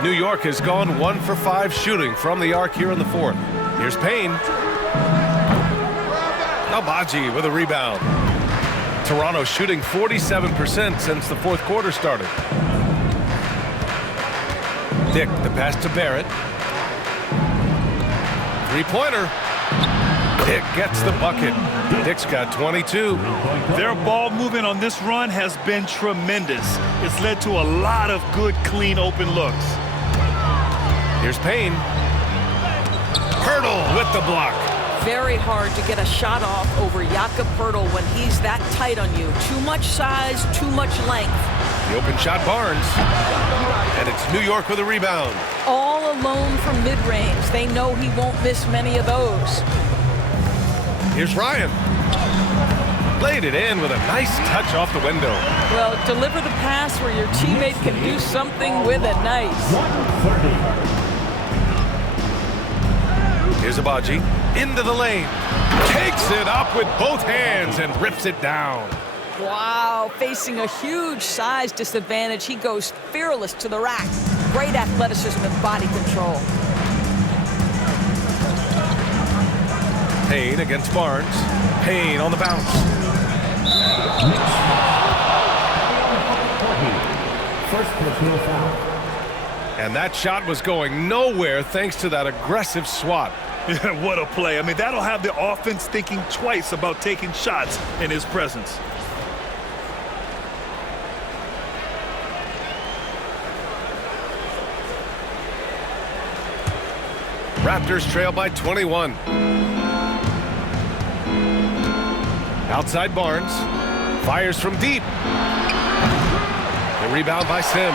New York has gone 1 for 5 shooting from the arc here in the fourth. Here's Payne. Agbaji with a rebound. Toronto shooting 47% since the fourth quarter started. Dick, the pass to Barrett. Three-pointer. Dick gets the bucket. Dick's got 22. Their ball movement on this run has been tremendous. It's led to a lot of good, clean, open looks. Here's Payne. Pöltl with the block. Very hard to get a shot off over Jakob Pöltl when he's that tight on you. Too much size, too much length. The open shot, Barnes. And it's New York with a rebound. All alone from mid-range. They know he won't miss many of those. Here's Ryan. Laid it in with a nice touch off the window. Well, deliver the pass where your teammate can do something with it. Nice. Here's Agbaji. Into the lane. Takes it up with both hands and rips it down. Wow, facing a huge size disadvantage. He goes fearless to the rack. Great athleticism and body control. Payne against Barnes. Payne on the bounce. First personal foul. And that shot was going nowhere thanks to that aggressive swat. What a play. I mean, that'll have the offense thinking twice about taking shots in his presence. Raptors trail by 21. Outside Barnes. Fires from deep. The rebound by Sims.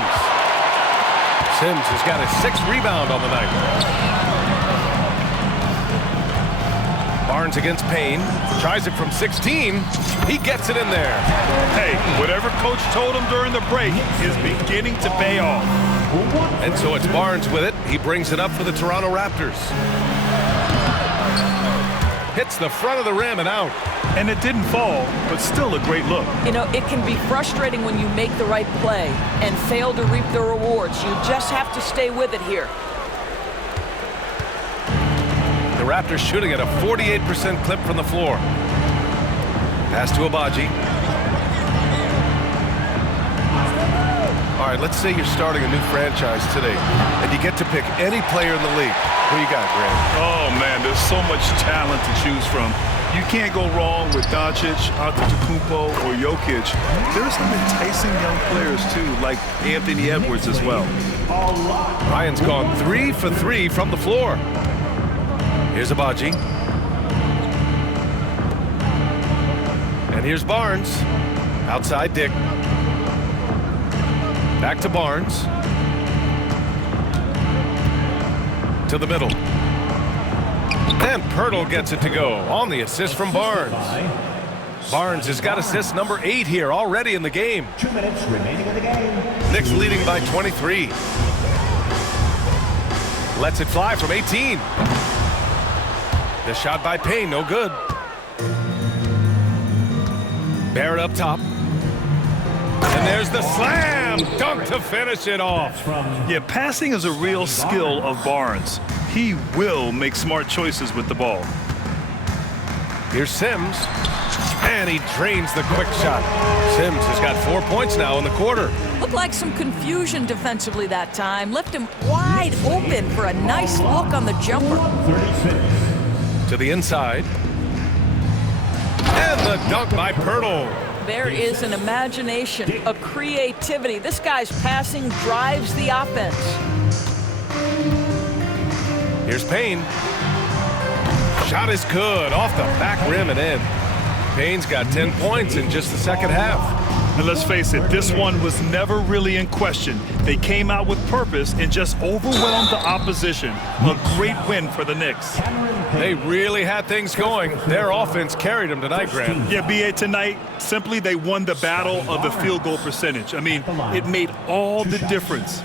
Sims has got his 6th rebound on the night. Barnes against Payne. Tries it from 16. He gets it in there. Hey, whatever coach told him during the break is beginning to pay off. And so it's Barnes with it. He brings it up for the Toronto Raptors. Hits the front of the rim and out. And it didn't fall, but still a great look. You know, it can be frustrating when you make the right play and fail to reap the rewards. You just have to stay with it here. The Raptors shooting at a 48% clip from the floor. Pass to Agbaji. All right, let's say you're starting a new franchise today, and you get to pick any player in the league. Who you got, Grant? Oh, man, there's so much talent to choose from. You can't go wrong with Doncic, Antetokounmpo, or Jokic. There's some enticing young players, too, like Anthony Edwards as well. Ryan's gone 3 for 3 from the floor. Here's Agbaji. And here's Barnes. Outside Dick. Back to Barnes. To the middle. And Pöltl gets it to go on the assist from Barnes. Barnes has got assist number 8 here already in the game. 2 minutes remaining in the game. Knicks leading by 23. Lets it fly from 18. The shot by Payne, no good. Barrett up top. And there's the slam dunk to finish it off. Yeah, passing is a real skill of Barnes. He will make smart choices with the ball. Here's Sims. And he drains the quick shot. Sims has got 4 points now in the quarter. Looked like some confusion defensively that time. Left him wide open for a nice look on the jumper. 36. To the inside. And the dunk by Pöltl. There is an imagination, a creativity. This guy's passing drives the offense. Here's Payne. Shot is good, off the back rim and in. Payne's got 10 points in just the second half. And let's face it, this one was never really in question. They came out with purpose and just overwhelmed the opposition. A great win for the Knicks. They really had things going. Their offense carried them tonight, Grant. Yeah, B.A., tonight, simply they won the battle of the field goal percentage. I mean, it made all the difference.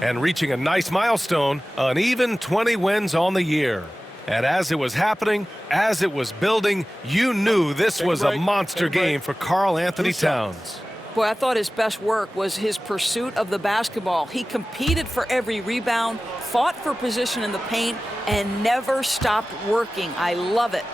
And reaching a nice milestone, an even 20 wins on the year. And as it was happening, as it was building, you knew this was a monster game for Karl-Anthony Towns. Boy, I thought his best work was his pursuit of the basketball. He competed for every rebound, fought for position in the paint, and never stopped working. I love it.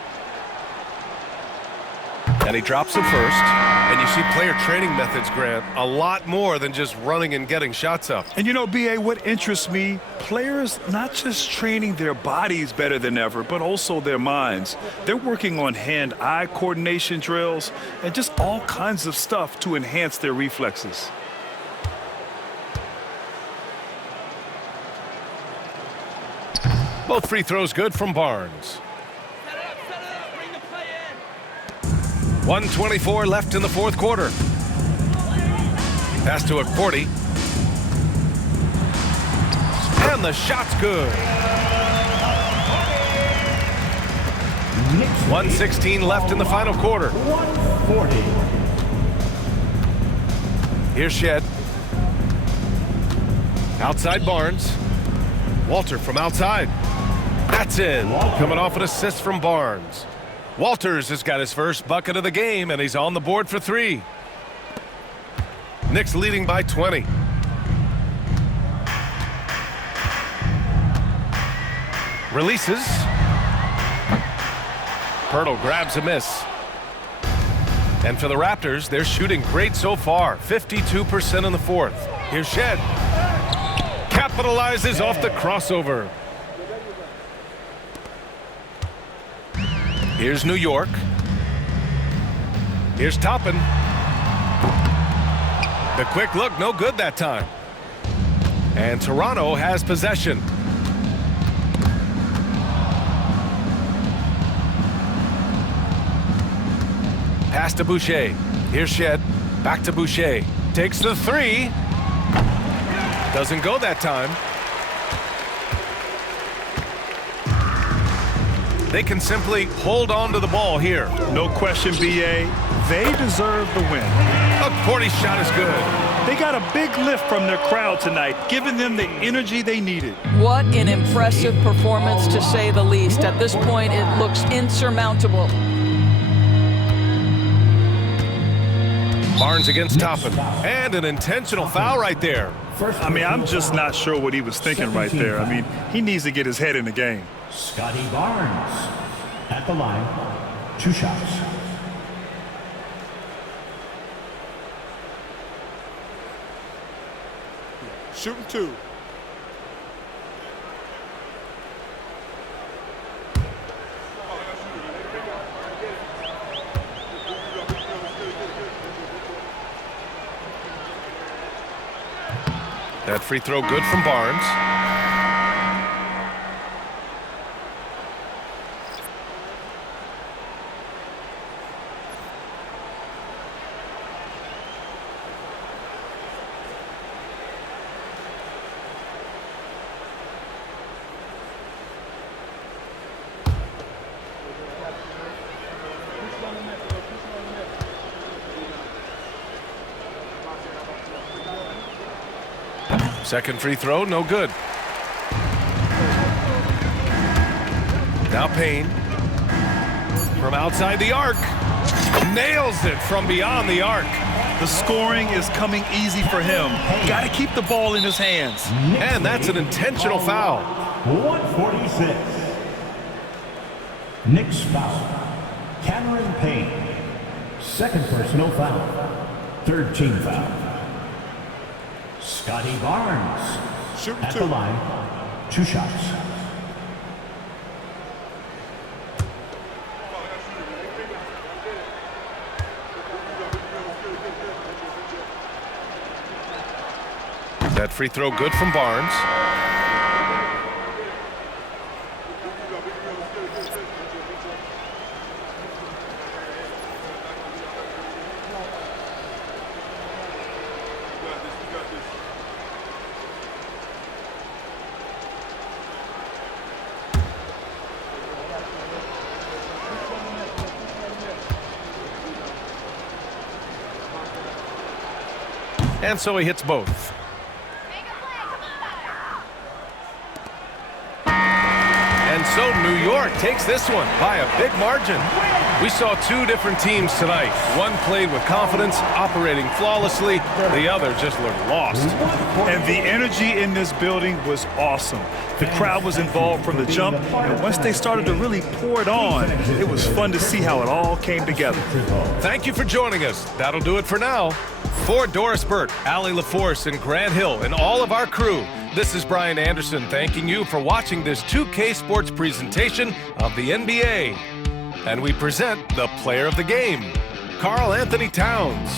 And he drops it first. And you see player training methods, Grant, a lot more than just running and getting shots up. And you know, B.A., what interests me, players not just training their bodies better than ever, but also their minds. They're working on hand-eye coordination drills and just all kinds of stuff to enhance their reflexes. Both free throws good from Barnes. 1:24 left in the fourth quarter. Pass to McCourty. And the shot's good. 1:16 left in the final quarter. 140. Here's Shed. Outside Barnes. Walter from outside. That's in. Coming off an assist from Barnes. Walters has got his first bucket of the game, and he's on the board for 3. Knicks leading by 20. Releases. Pöltl grabs a miss. And for the Raptors, they're shooting great so far. 52% in the fourth. Here's Shed. Capitalizes off the crossover. Here's New York. Here's Toppin. The quick look, no good that time. And Toronto has possession. Pass to Boucher. Here's Shed. Back to Boucher. Takes the 3. Doesn't go that time. They can simply hold on to the ball here. No question, B.A., they deserve the win. McCourty's shot is good. They got a big lift from their crowd tonight, giving them the energy they needed. What an impressive performance, to say the least. At this point, it looks insurmountable. Barnes against Toppin. And an intentional foul right there. I mean, I'm just not sure what he was thinking right there. I mean, he needs to get his head in the game. Scotty Barnes at the line. 2 shots. Shooting 2. That free throw good from Barnes. Second free throw, no good. Now Payne from outside the arc. Nails it from beyond the arc. The scoring is coming easy for him. Got to keep the ball in his hands. And that's an intentional foul. 146. Knicks foul. Cameron Payne. Second personal foul. Third team foul. Scotty Barnes at the line. 2 shots. That free throw good from Barnes. And so he hits both. And so New York takes this one by a big margin. We saw two different teams tonight. One played with confidence, operating flawlessly. The other just looked lost. And the energy in this building was awesome. The crowd was involved from the jump, and once they started to really pour it on, it was fun to see how it all came together. Thank you for joining us. That'll do it for now. For Doris Burt, Allie LaForce, and Grant Hill, and all of our crew, this is Brian Anderson thanking you for watching this 2K Sports presentation of the NBA. And we present the player of the game, Karl-Anthony Towns.